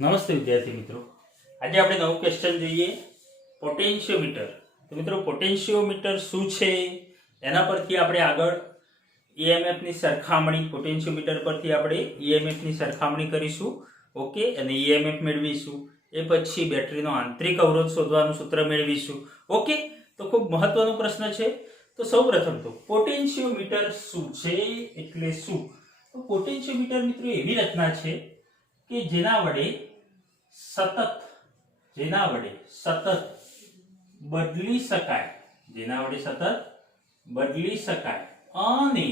નમસ્તે વિદ્યાર્થી મિત્રો, આજે આપણે નવું ક્વેશ્ચન જોઈએ પોટેન્શિયોમીટર. તો મિત્રો પોટેન્શિયોમીટર શું છે એના પરથી આપણે આગળ EMF ની સરખામણી, પોટેન્શિયોમીટર પરથી આપણે EMF ની સરખામણી કરીશું. ઓકે, અને EMF મેળવીશું. એ પછી બેટરીનો આંતરિક અવરોધ શોધવાનું સૂત્ર મેળવીશું. ઓકે, તો ખૂબ મહત્વનો પ્રશ્ન છે. તો સૌપ્રથમ તો પોટેન્શિયોમીટર શું છે એટલે શું? તો પોટેન્શિયોમીટર મિત્રો એવી રચના છે કે જેના વડે સતત બદલી શકાય અને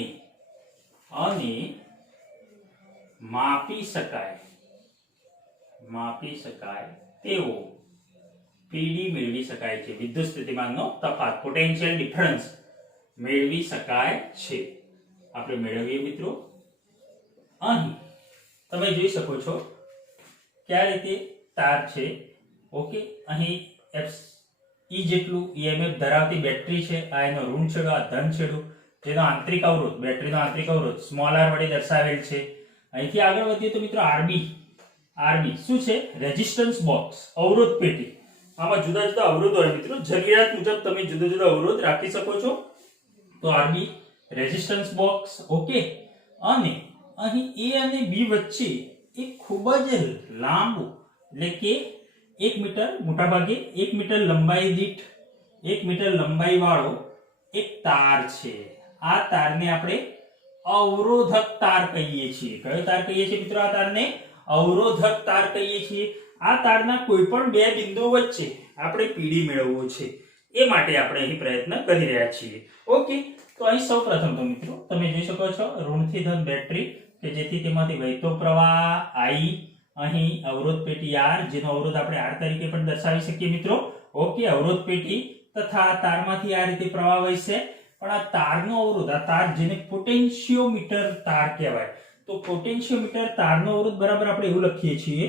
માપી શકાય તેવો પીડી મેળવી શકાય છે. વિદ્યુત સ્થિતિમાનનો તફાત, પોટેન્શિયલ ડિફરન્સ મેળવી શકાય છે. આપણે મેળવીએ મિત્રો. અહીં તમે જોઈ શકો છો કે આ રીતે તાર છે. ઓકે, અહીં E જેટલું EMF ધરાવતી બેટરી છે. આ એનો ઋણ છેડો, આ ધન છેડો, જેનો આંતરિક અવરોધ, બેટરીનો આંતરિક અવરોધ સ્મોલ r વડે દર્શાવેલ છે. અહીંથી આગળ વધીએ તો મિત્રો RB શું છે? રેઝિસ્ટન્સ બોક્સ, અવરોધ પેટી. આમાં જુદા જુદા અવરોધ હોય મિત્રો, જરૂરિયાત મુજબ તમે જુદા જુદા અવરોધ રાખી શકો છો. તો RB રેઝિસ્ટન્સ બોક્સ. ઓકે, અને અહીં A અને B વચ્ચે એક ખૂબ જ લાંબુ એટલે કે 1 મીટર, મોટાભાગે 1 મીટર લંબાઈ દીઠ 1 મીટર લંબાઈ વાળો એક તાર છે. આ તારને આપણે અવરોધક તાર કહીએ છીએ. કયો તાર કહીએ છીએ મિત્રો? આ તારને અવરોધક તાર કહીએ છીએ. આ તારના કોઈ પણ બે બિંદુઓ વચ્ચે આપણે પીડી મેળવવો છે, એ માટે આપણે અહીં પ્રયત્ન કરી રહ્યા છીએ. ઓકે, તો અહીં સૌપ્રથમ તો મિત્રો તમે જોઈ શકો છો ઋણથી ધન બેટરી કે જેથી તેમાંથી વહેતો પ્રવાહ I, અહીં અવરોધ પેટી R, જેનો અવરોધ આપણે R તરીકે પણ દર્શાવી શકીએ મિત્રો. ઓકે, અવરોધ પેટી તથા તારમાંથી આ રીતે પ્રવાહ વહેશે. પણ આ તારનો અવરોધ, આ તાર જેને પોટેન્શિયોમીટર તાર કહેવાય, તો પોટેન્શિયોમીટર તારનો અવરોધ બરાબર આપણે એવું લખીએ છીએ,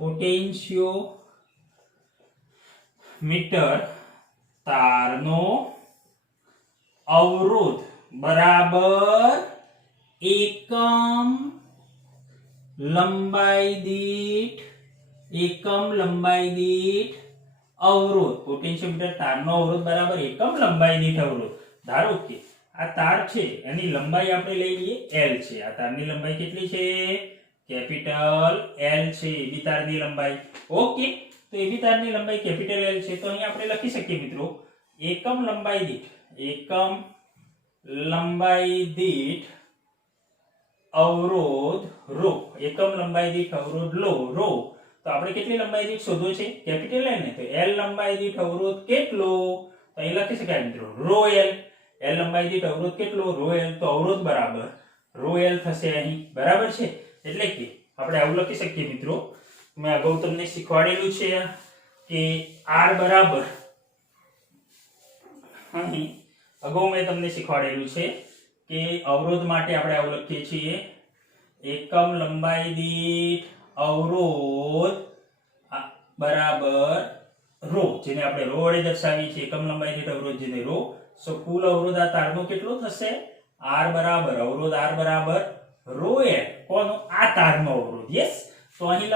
પોટેન્શિયોમીટર તારનો અવરોધ બરાબર એકમ લંબાઈ દીઠ અવરોધ. પોટેન્શિયોમીટર તારનો અવરોધ બરાબર એકમ લંબાઈ દીઠ અવરોધ. ધારો કે આ તાર છે, એની લંબાઈ આપણે લઈ લઈએ L છે. આ તારની લંબાઈ કેટલી છે? કેપિટલ L છે. AB તારની લંબાઈ. ઓકે, તો AB તારની લંબાઈ કેપિટલ L છે. તો અહીં આપણે લખી શકીએ મિત્રો એકમ લંબાઈ દીઠ અવરોધ રો. એકમ લંબાઈ દીઠ અવરોધ રો. તો આપણે કેટલી લંબાઈ દીઠ શોધવો છે? કેપિટલ L ને, તો L લંબાઈ દીઠ અવરોધ કેટલો? તો અહીં લખી શકાય મિત્રો રો L. L લંબાઈ દીઠ અવરોધ કેટલો? Rho L. તો અવરોધ બરાબર રો L થશે અહીં. બરાબર છે? એટલે કે આપણે આવું લખી શકીએ મિત્રો, મેં અગાઉ તમને શીખવાડેલું છે કે R બરાબર, અહીં અગાઉ મેં તમને શીખવાડેલું છે કે અવરોધ માટે આપણે આવું લખીએ છીએ એકમ લંબાઈ દીઠ અવરોધ બરાબર રો, જેને આપણે રો વડે દર્શાવીએ છીએ. એકમ લંબાઈ દીઠ અવરોધ જેને રો. સો કુલ અવરોધ આ તારનો કેટલો થશે? R બરાબર અવરોધ R બરાબર રો L. કોનો? આ તારનો અવરોધ. યસ. તો અહીં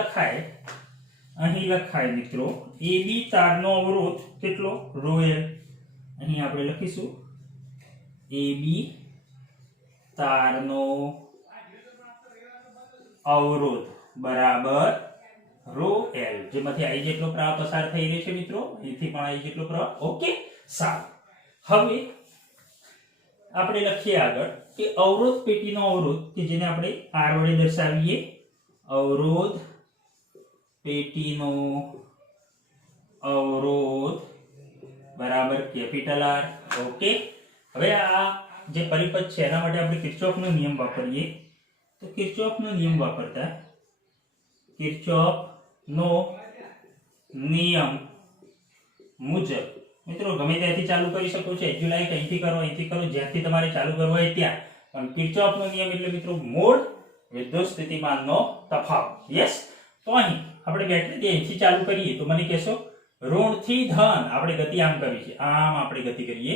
લખાય મિત્રો AB તારનો અવરોધ કેટલો? Rho L. અહીં આપણે લખીશું AB તારનો અવરોધ બરાબર રો L, જેમાંથી I જેટલો પ્રવાહ પસાર થઈ રહ્યો છે મિત્રો, અહીંથી પણ I જેટલો પ્રવાહ. ઓકે, સારું. હવે આપણે લખીએ આગળ કે અવરોધ પેટીનો અવરોધ કે જેને આપણે R વડે દર્શાવીએ, અવરોધ પેટીનો અવરોધ બરાબર કેપિટલ R. ઓકે, હવે આ જે પરિપથ છે એના માટે આપણે કિર્ચોફનો નિયમ વાપરીએ. તો કિર્ચોફનો નિયમ વાપરતા કિર્ચોફનો નિયમ મુજબ મિત્રો ગમે ત્યાંથી ચાલુ કરી શકો છો. એક્યુલાઇટ અહીંથી કરો, જ્યાંથી તમારે ચાલુ કરવો હોય ત્યાં. પણ કિર્ચોફનો નિયમ એટલે મિત્રો મૂળ વિદ્યુત સ્થિતિમાનનો તફાવત. યસ. તો અહીં આપણે બેટરી અહીંથી ચાલુ કરીએ તો મને કહેશો ઋણથી ધન, આપણે ગતિ આમ કરી છે, આમ આપણે ગતિ કરીએ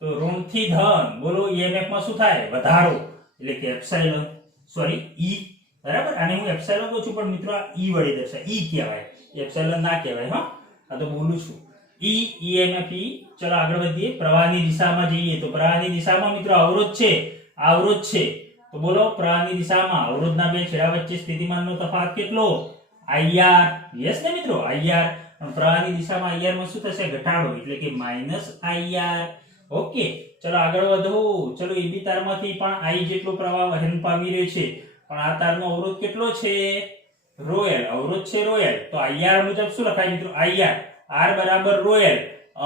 તો ઋણથી ધન, બોલો EMF માં શું થાય? વધારો. એટલે કે એપ્સાઇલોન E બરાબર. આને હું એપ્સિલોન કહું છું, પણ મિત્રો આ ઈ વડે દર્શાય, ઈ કહેવાય, એપ્સિલોન ના કહેવાય. હા, આ તો બોલું છું. ઈ EMF ઈ. ચલો આગળ વધીએ. પ્રવાહની દિશામાં જઈએ તો પ્રવાહની દિશામાં મિત્રો અવરોધ છે, અવરોધ છે. તો બોલો પ્રવાહની દિશામાં અવરોધના બે છેડા વચ્ચે સ્થિતિમાનનો તફાવત કેટલો? IR. યસ ને મિત્રો, IR. પણ પ્રવાહની દિશામાં IR માં શું થશે? ઘટાડો, એટલે કે -IR. ઓકે, ચલો આગળ વધો. ચલો AB તારમાંથી પણ I જેટલો પ્રવાહ વહન પામી રહ્યો છે, પણ આ તારનો અવરોધ કેટલો છે? ρl. અવરોધ છે ρl. તો IR મુજબ શું લખાય મિત્રો? IR. R બરાબર ρl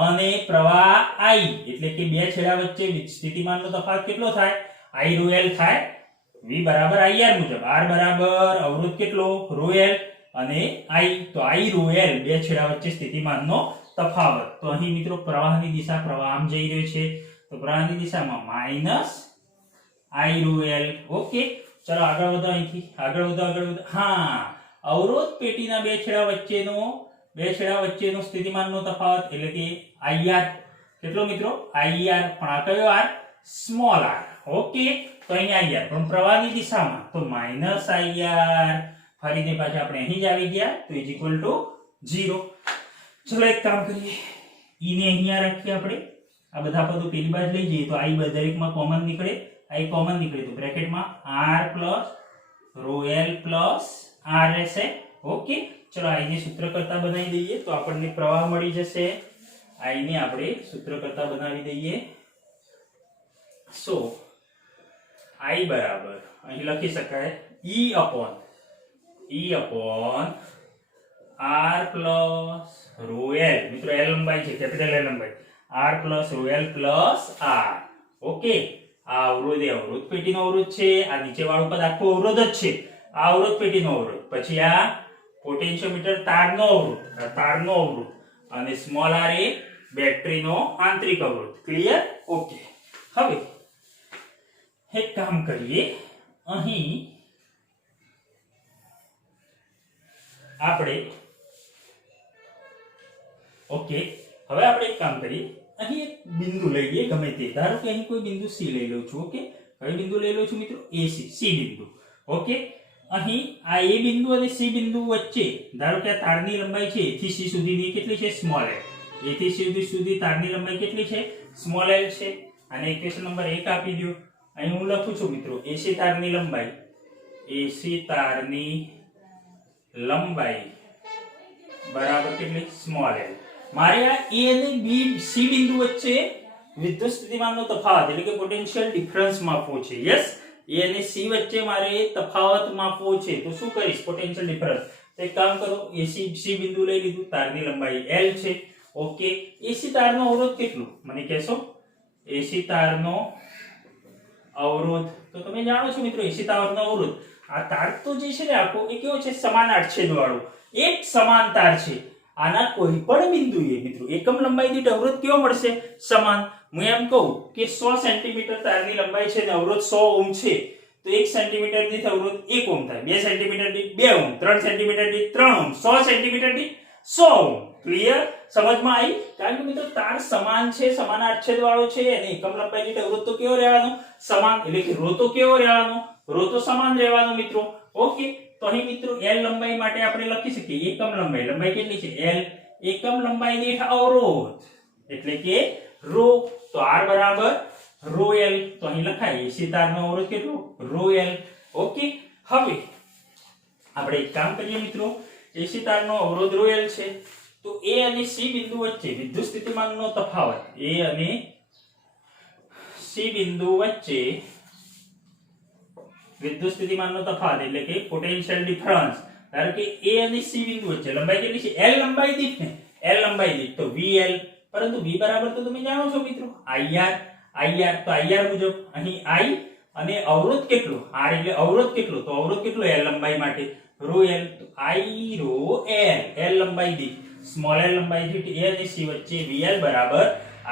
અને પ્રવાહ I, એટલે કે બે છેડા વચ્ચે સ્થિતિમાનનો તફાવત કેટલો થાય? I ρl થાય. V બરાબર IR મુજબ. R બરાબર અવરોધ કેટલો? ρl અને I, તો I ρl બે છેડા વચ્ચે સ્થિતિમાનનો તફાવત. તો અહીં મિત્રો પ્રવાહની દિશા, પ્રવાહ આમ જઈ રહ્યો છે, તો પ્રવાહની દિશામાં -I ρl. ઓકે, ચલો આગળ વધો. અહીંથી આગળ વધો. હા, અવરોધ પેટીના બે છેડા વચ્ચેનો સ્થિતિમાનનો તફાવત, એટલે કે IR કેટલો મિત્રો? IR. પણ આ કયો R? Small r. ઓકે, તો અહીંયા IR, પણ પ્રવાહની દિશામાં તો -IR. ફરીથી પાછા આપણે અહીં જ આવી ગયા, તો = 0. ચલો એક કામ કરીએ, ઈ ને અહીંયા રાખીએ આપણે. આ બધા પદો પેલી બાજુ લઈ જઈએ તો I દરેકમાં કોમન નીકળે. I કોમન નીકળે તો બ્રેકેટમાં R plus ρl plus R રહેશે. ઓકે, ચલો I ને સૂત્રકર્તા બનાવી દઈએ તો આપણને પ્રવાહ મળી જશે. I ને આપણે સૂત્રકર્તા બનાવી દઈએ. સો I બરાબર અહીં લખી શકાય E upon R plus ρl. મિત્રો L લંબાઈ છે, કેપિટલ L લંબાઈ. R plus ρl plus R. Okay, આ અવરોધ પેટીનો અવરોધ છે, આ નીચે વાળું પદ આખું અવરોધ જ છે. આ અવરોધ પેટીનો અવરોધ, પછી આ પોટેન્શિયોમીટર તારનો અવરોધ અને સ્મોલ r એ બેટરીનો આંતરિક અવરોધ. ક્લિયર? ઓકે, હવે એક કામ કરીએ, અહીં આપણે ઓકે, હવે આપણે એક કામ કરીએ, અહીં એક બિંદુ લઈ લઈએ, ગમે તે. ધારો કે અહીં કોઈ બિંદુ C લઈ લઉં છું. ઓકે, કઈ બિંદુ લઈ લઉં છું મિત્રો? C બિંદુ. ઓકે, અહીં આ A બિંદુ અને C બિંદુ વચ્ચે ધારો કે આ તારની લંબાઈ છે A થી C સુધીની કેટલી છે? Small l. A થી C સુધી તારની લંબાઈ કેટલી છે? સ્મોલ l છે. અને ઇક્વેશન નંબર 1 આપી દો. અહીં હું લખું છું મિત્રો, AC તારની લંબાઈ બરાબર કેટલી? Small l. મારે આ A અને C બિંદુ વચ્ચે વિદ્યુત સ્થિતિમાનનો તફાવત, એટલે કે પોટેન્શિયલ ડિફરન્સ માપવો છે. યસ, A અને C વચ્ચે મારે તફાવત માપવો છે. તો શું કરીશ? Potential difference. તો એક કામ કરો, AC C બિંદુ લઈ લીધું, તારની લંબાઈ L છે. ઓકે, AC તારનો અવરોધ કેટલો મને કહેશો? AC તારનો અવરોધ તો તમે જાણો છો મિત્રો, AC તારનો અવરોધ, આ તાર તો જે છે ને આખો એ કેવો છે? સમાન આડછેદ વાળો એક સમાન તાર છે. આના કોઈ પણ બિંદુએ મિત્રો એકમ લંબાઈ દીઠ અવરોધ કેવો મળશે? સમાન. હું એમ કહું કે 100 સેન્ટીમીટર તારની લંબાઈ છે ને અવરોધ 100 ઓહ્મ છે, તો 1 સેન્ટીમીટર દીઠ અવરોધ 1 ઓહ્મ થાય, 2 સેન્ટીમીટર દીઠ 2 ઓહ્મ, 3 સેન્ટીમીટર દીઠ 3 ઓહ્મ, 100 સેન્ટીમીટર દીઠ 100 ઓહ્મ. ક્લિયર? સમજમાં આવી? કારણ કે મિત્રો તાર સમાન છે, સમાન આડછેદ વાળો છે, અને એકમ લંબાઈ દીઠ અવરોધ તો કેવો રહેવાનો? સમાન. એટલે કે ρ તો કેવો રહેવાનો? ρ તો સમાન રહેવાનો મિત્રો. ઓકે, તો અહીં મિત્રો L લંબાઈ માટે આપણે લખી શકીએ એકમ લંબાઈ કેટલી છે? L. એકમ લંબાઈ દીઠ અવરોધ એટલે કે ρ, તો R બરાબર ρl. તો અહીં લખાય AC તારનો અવરોધ કેટલો? ρl. ઓકે, હવે આપણે એક કામ કરીએ મિત્રો, AC તારનો અવરોધ ρl છે, તો A અને C બિંદુ વચ્ચે વિદ્યુત સ્થિતિમાનનો તફાવત, A અને C બિંદુ વચ્ચે વિદ્યુત સ્થિતિમાનનો તફાવત એટલે કે પોટેન્શિયલ ડિફરન્સ. ધારો કે A અને C બિંદુ વચ્ચે લંબાઈ કેટલી છે? L લંબાઈ દીઠ ને, L લંબાઈ દીઠ તો VL. પરંતુ V બરાબર તો તમે જાણો છો મિત્રો IR. તો IR મુજબ અહીં I અને અવરોધ કેટલો? R એટલે અવરોધ કેટલો? તો અવરોધ કેટલો L લંબાઈ માટે? ρl. તો I ρl. L લંબાઈ દીઠ સ્મોલ l લંબાઈ દીઠ A અને C વચ્ચે VL બરાબર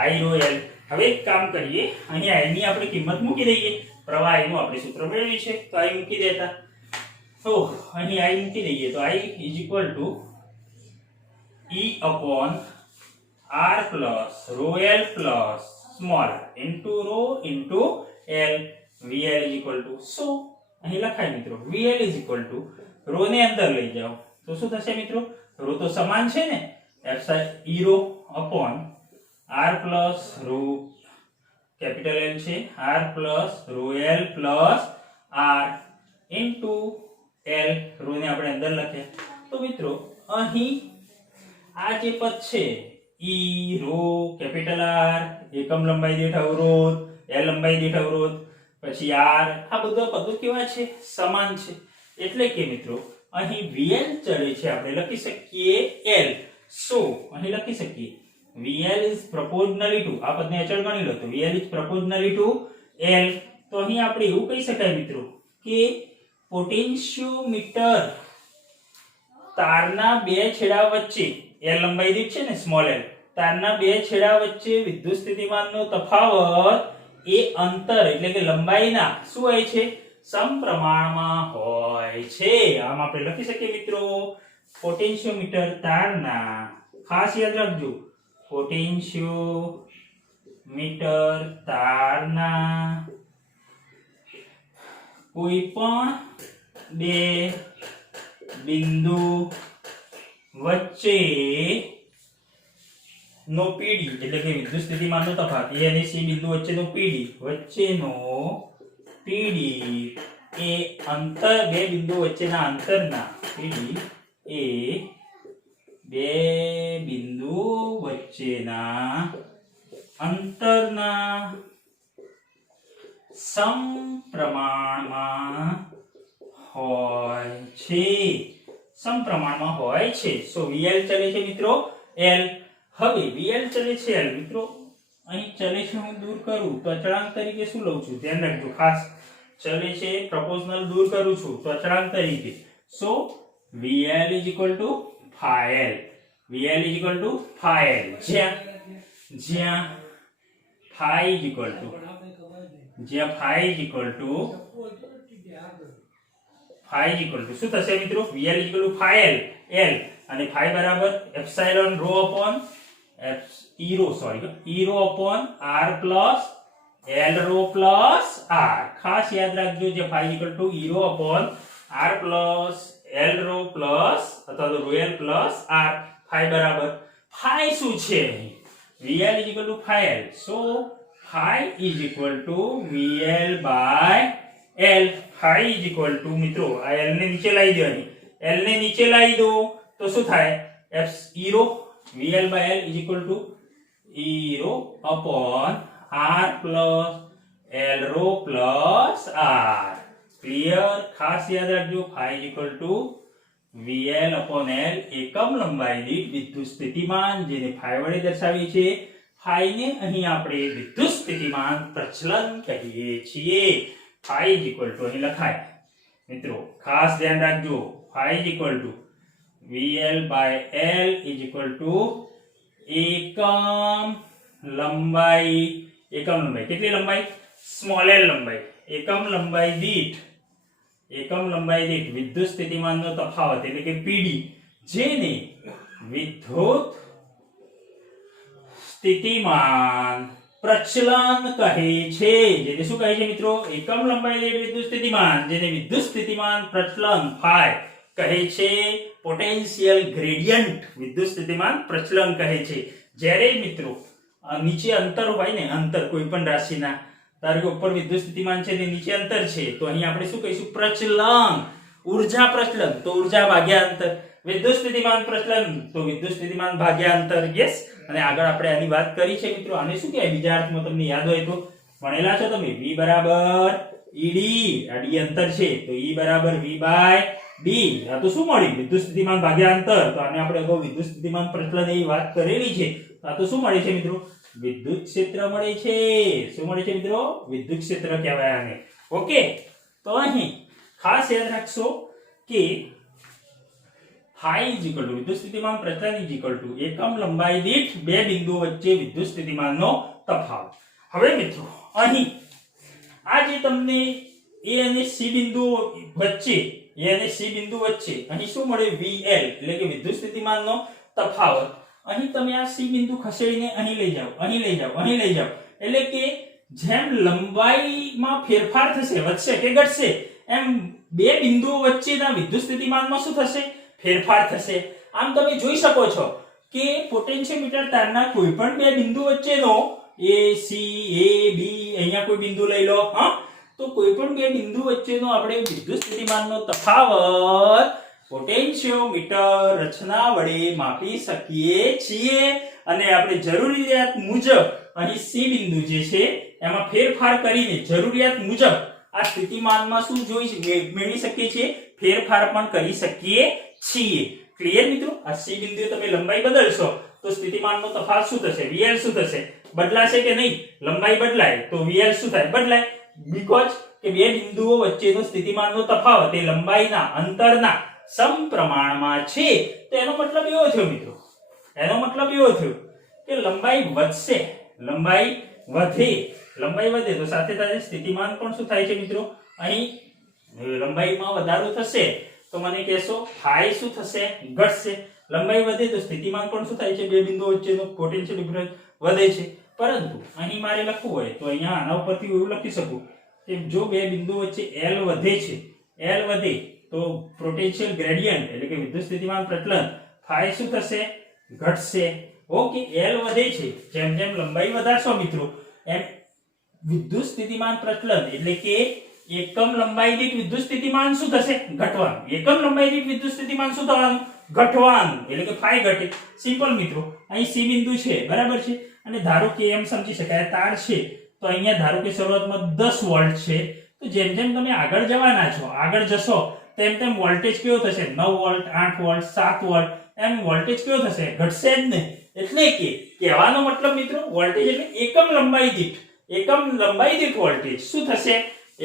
I ρl. હવે એક કામ કરીએ, અહીં I ની આપણે કિંમત મૂકી દઈએ. પ્રવાહ I નું આપણે સૂત્ર મેળવ્યું છે, તો I મૂકી દેતા. તો અહીં I મૂકી દઈએ તો I = E upon R plus ρl plus small r into ρ into L. VL = 100. અહીં લખાય મિત્રો VL is equal to rho ને અંદર લઈ જાઓ તો શું થશે મિત્રો રો તો સમાન છે ને epsilon rho upon r plus rho capital L છે r plus rho L plus r into L rho ને આપણે અંદર લખે તો મિત્રો અહીં આ જે પદ છે e રો કેપિટલ R એકમ લંબાઈ દીઠ અવરોધ L લંબાઈ દીઠ અવરોધ પછી r આ બધા પદો કેવા છે સમાન છે એટલે કે મિત્રો અહીં VL ચલે છે આપણે લખી શકીએ L સો અહીં લખી શકીએ VL is proportionally to આ પદને અચળ ગણી લો તો VL is proportionally to L તો અહીં આપણે એવું કહી શકાય મિત્રો કે પોટેન્શિયોમીટર તારના બે છેડા વચ્ચે L લંબાઈ દીઠ છે ને સ્મોલ l તારના બે છેડા વચ્ચે વિદ્યુત સ્થિતિમાનનો તફાવત એ અંતર એટલે કે લંબાઈના શું હોય છે સમપ્રમાણમાં હોય છે આમ આપણે લખી શકીએ મિત્રો પોટેન્શિયોમીટર તારના ખાસ યાદ રાખજો પોટેન્શિયોમીટર તારના કોઈ પણ બે બિંદુ વચ્ચે નો PD એટલે કે વિદ્યુત સ્થિતિમાનનો તફાવત A અને C બિંદુ વચ્ચેનો PD વચ્ચેનો PD એ અંતર બે બિંદુ વચ્ચેના અંતરના PD એ બે બિંદુ વચ્ચેના અંતરના સમપ્રમાણમાં હોય છે સમપ્રમાણમાં હોય છે સો VL ચલે છે મિત્રો L હવે VL ચલે છે L મિત્રો અહીં ચલે છે હું દૂર કરું તો અચળાંક તરીકે શું લઉં છું ધ્યાન રાખજો ખાસ ચલે છે પ્રોપોર્શનલ દૂર કરું છું તો અચળાંક તરીકે સો VL is equal to phi L VL is equal to phi L જ્યાં phi is equal to શું થશે મિત્રો VL is equal to phi L અને phi બરાબર epsilon rho upon e rho upon r plus l rho plus r ખાસ યાદ રાખજો જે phi is equal to e rho upon r plus l rho plus અથવા તો rho l plus r phi બરાબર phi શું છે VL is equal to phi L so phi is equal to VL by L phi is equal to મિત્રો આ L ને નીચે લાવી દો અહીં L ને નીચે લાવી દો તો શું થાય f e rho VL by L is equal to e rho upon r plus l rho plus r clear ખાસ યાદ રાખજો phi is equal to VL upon L એકમ લંબાઈ દીઠ વિદ્યુત સ્થિતિમાન જેને phi વડે દર્શાવીએ છીએ phi ને અહીં આપણે વિદ્યુત સ્થિતિમાન પ્રચલન કહીએ છીએ phi is equal to અહીં લખાય મિત્રો ખાસ ધ્યાન રાખજો phi is equal to VL by L is equal to એકમ લંબાઈ કેટલી લંબાઈ સ્મોલ l લંબાઈ એકમ લંબાઈ દીઠ વિદ્યુત સ્થિતિમાનનો તફાવત એટલે કે PD જેને વિદ્યુત સ્થિતિમાન પ્રચલન કહે છે જેને શું કહે છે મિત્રો એકમ લંબાઈ દીઠ વિદ્યુત સ્થિતિમાન જેને વિદ્યુત સ્થિતિમાન પ્રચલન phi કહે છે પોટેન્શિયલ ગ્રેડિયન્ટ વિદ્યુત સ્થિતિમાન પ્રચલન કહે છે જ્યારે મિત્રો નીચે અંતર હોય ને અંતર કોઈ પણ રાશિના ધારો કે ઉપર વિદ્યુત સ્થિતિમાન છે ને નીચે અંતર છે તો અહીં આપણે શું કહીશું પ્રચલન ઊર્જા પ્રચલન તો ઊર્જા ભાગ્યા અંતર વિદ્યુત સ્થિતિમાન પ્રચલન તો વિદ્યુત સ્થિતિમાન ભાગ્યા અંતર યસ અને આગળ આપણે આની વાત કરી છે મિત્રો આને શું કહેવાય બીજા અર્થમાં તમને યાદ હોય તો ભણેલા છો તમે v બરાબર ed આ d અંતર છે તો e બરાબર v by d આ તો શું મળ્યું વિદ્યુત સ્થિતિમાન ભાગ્યા અંતર તો આને આપણે અગાઉ વિદ્યુત સ્થિતિમાન પ્રચલન એવી વાત કરેલી છે તો આ તો શું મળે છે મિત્રો વિદ્યુત ક્ષેત્ર મળે છે શું મળે છે મિત્રો વિદ્યુત ક્ષેત્ર કહેવાય આને ઓકે તો અહીં ખાસ યાદ રાખશો કે phi is equal to વિદ્યુત સ્થિતિમાન પ્રચલન is equal to એકમ લંબાઈ દીઠ બે બિંદુઓ વચ્ચે વિદ્યુત સ્થિતિમાનનો તફાવત હવે મિત્રો અહીં આ જે તમને A અને C બિંદુઓ વચ્ચે અહીં શું મળે VL એટલે કે વિદ્યુત સ્થિતિમાનનો તફાવત અહીં તમે આ C બિંદુ ખસેડીને અહીં લઈ જાઓ એટલે કે જેમ લંબાઈમાં ફેરફાર થશે વધશે કે ઘટશે એમ બે બિંદુઓ વચ્ચેના વિદ્યુત સ્થિતિમાનમાં શું થશે? ફેરફાર થશે. આમ તમે જોઈ શકો છો કે પોટેન્શિયોમીટર તારના કોઈ પણ બે બિંદુ વચ્ચેનો A C A B અહીંયા કોઈ બિંદુ લઈ લો. હા, તો કોઈ પણ બે બિંદુ વચ્ચેનો આપણે વિદ્યુત સ્થિતિમાનનો તફાવત પોટેન્શિયોમીટર રચના વડે માપી શકીએ છીએ અને આપણે જરૂરિયાત મુજબ અહીં C બિંદુ જે છે એમાં ફેરફાર કરીને જરૂરિયાત મુજબ આ સ્થિતિમાનમાં શું મેળવી શકીએ છીએ? ફેરફાર પણ કરી શકીએ છીએ. ક્લિયર મિત્રો? આ C બિંદુએ તમે લંબાઈ બદલશો તો સ્થિતિમાનનો તફાવત શું થશે? VL શું થશે? બદલાશે કે નહીં? લંબાઈ બદલાય તો VL શું થાય? બદલાય. બીકોઝ કે બે બિંદુઓ વચ્ચેનો સ્થિતિમાનનો તફાવત એ લંબાઈના અંતરના સમપ્રમાણમાં છે. તો એનો મતલબ એવો થયો મિત્રો, એનો મતલબ એવો થયો કે લંબાઈ વધશે, લંબાઈ વધે તો સાથે સાથે સ્થિતિમાન પણ શું થાય છે મિત્રો? અહીં લંબાઈમાં વધારો થશે તો મને કહેશો ફાઈ શું થશે? ઘટશે. લંબાઈ વધે તો સ્થિતિમાન પણ શું થાય છે? બે બિંદુઓ વચ્ચેનો પોટેન્શિયલ ડિફરન્સ વધે છે. પરંતુ અહીં મારે લખવું હોય તો અહીંયા આના ઉપરથી એવું લખી શકું કે જો બે બિંદુઓ વચ્ચે L વધે છે, L વધે તો પોટેન્શિયલ ગ્રેડિયન્ટ એટલે કે વિદ્યુત સ્થિતિમાન પ્રચલન ફાઈ શું થશે? ઘટશે. ઓકે, L વધે છે, જેમ જેમ લંબાઈ વધારશો મિત્રો એમ વિદ્યુત સ્થિતિમાન પ્રચલન એટલે કે એકમ લંબાઈ દીઠ વિદ્યુત સ્થિતિમાન શું થશે? ઘટવાનું. એકમ લંબાઈ દીઠ વિદ્યુત સ્થિતિમાન શું થવાનું? ઘટવાનું. એટલે કે ફાઈ ઘટે. સિમ્પલ મિત્રો. અહીં C બિંદુ છે, બરાબર છે, અને ધારો કે એમ સમજી શકાય તાર છે તો અહીંયા ધારો કે શરૂઆતમાં 10 વોલ્ટ છે, તો જેમ જેમ તમે આગળ જવાના છો, આગળ જશો તેમ તેમ વોલ્ટેજ કેવો થશે? 9 વોલ્ટ, 8 વોલ્ટ, 7 વોલ્ટ, એમ વોલ્ટેજ કેવો થશે? ઘટશે જ ને. એટલે કે કહેવાનો મતલબ મિત્રો વોલ્ટેજ એટલે એકમ લંબાઈ દીઠ વોલ્ટેજ શું થશે?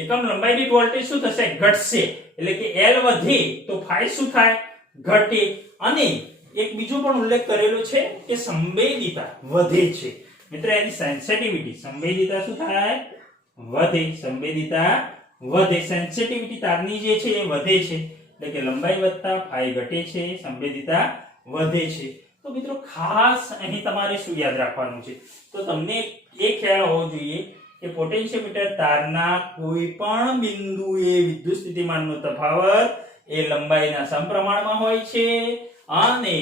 એકમ લંબાઈ દીઠ વોલ્ટેજ શું થશે? ઘટશે. એટલે કે L વધે તો ફાઈ શું થાય? ઘટે. અને એક બીજો પણ ઉલ્લેખ કરેલો છે કે સંવેદિતા વધે છે. મિત્રો એની સેન્સિટિવિટી, સંવેદિતા શું થાય? વધે. સંવેદિતા વધે. સેન્સિટિવિટી તારની જે છે એ વધે છે. એટલે કે લંબાઈ વધતા ફાઈ ઘટે છે, સંવેદિતા વધે છે. તો મિત્રો ખાસ અહીં તમારે શું યાદ રાખવાનું છે? તો તમને એ ખ્યાલ હોવો જોઈએ કે પોટેન્શિયોમીટર તારના કોઈ પણ બિંદુએ વિદ્યુત સ્થિતિમાનનો તફાવત એ લંબાઈના સમપ્રમાણમાં હોય છે અને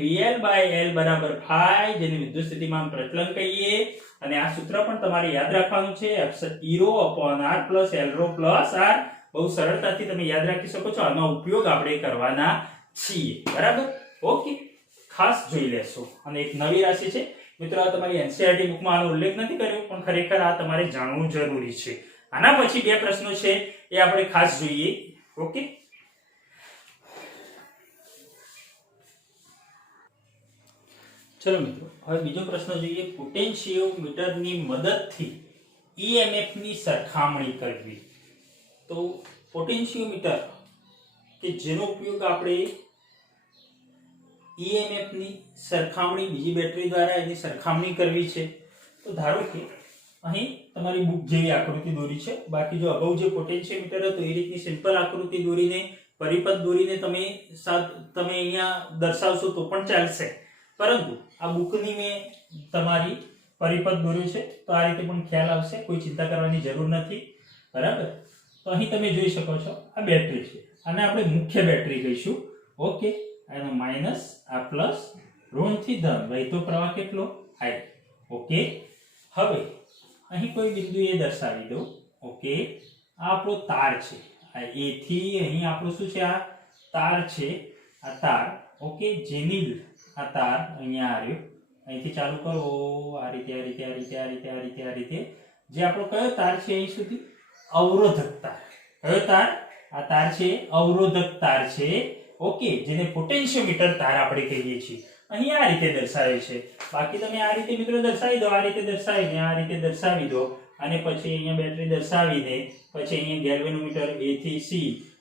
VL/L બરાબર ફાઈ, જેને વિદ્યુત સ્થિતિમાન પ્રચલન કહીએ. અને આ સૂત્ર પણ તમારે યાદ રાખવાનું છે, E/R+L/R. બહુ સરળતાથી તમે યાદ રાખી શકો છો. આનો ઉપયોગ આપણે કરવાના છીએ. બરાબર? ઓકે, ખાસ જોઈ લેશો. અને એક નવી રાશિ છે મિત્રો, આ તમારી NCERT બુકમાં આનો ઉલ્લેખ નથી કર્યો, પણ ખરેખર આ તમારે જાણવું જરૂરી છે. આના પછી બે પ્રશ્નો છે એ આપણે ખાસ જોઈએ. ઓકે, ચલો મિત્રો, હવે બીજો પ્રશ્ન જોઈએ. પોટેન્શિયોમીટરની મદદથી EMF ની સરખામણી કરવી. તો પોટેન્શિયોમીટર કે જેનો ઉપયોગ આપણે EMF ની સરખામણી બીજી બેટરી દ્વારા એની સરખામણી કરવી છે. તો ધારો કે અહીં તમારી બુક જેવી આકૃતિ દોરી છે. બાકી જો અગાઉ જે પોટેન્શિયોમીટર હતું એ રીતની સિમ્પલ આકૃતિ દોરીને, પરિપથ દોરીને તમે અહીંયા દર્શાવશો તો પણ ચાલશે. પરંતુ આ બુકની મેં તમારી પરિપથ દોર્યું છે તો આ રીતે પણ ખ્યાલ આવશે, કોઈ ચિંતા કરવાની જરૂર નથી. બરાબર? તો અહીં તમે જોઈ શકો છો આ બેટરી છે, આને આપણે મુખ્ય બેટરી કહીશું. ઓકે, આનો માઈનસ, આ પ્લસ, ઋણથી ધન, વહેતો પ્રવાહ કેટલો? I. ઓકે, હવે અહીં કોઈ બિંદુ એ દર્શાવી દો. ઓકે, આ આપણો તાર છે, આ A થી અહીં આપણું શું છે? આ તાર છે, આ તાર. ઓકે, જેની આ તાર અહીંયા આવ્યો, અહીંથી ચાલુ કરો આ રીતે, આ રીતે, આ રીતે, આ રીતે, આ રીતે, આ રીતે. જે આપણો કયો તાર છે અહીં સુધી? અવરોધક તાર. કયો તાર? આ તાર છે અવરોધક તાર છે. ઓકે, જેને પોટેન્શિયોમીટર તાર આપણે કહીએ છીએ. અહીં આ રીતે દર્શાવે છે. બાકી તમે આ રીતે મિત્રો દર્શાવી દો, આ રીતે દર્શાવીને આ રીતે દર્શાવી દો, અને પછી અહીંયા બેટરી દર્શાવીને પછી અહીંયા ગેલ્વેનોમીટર A થી C,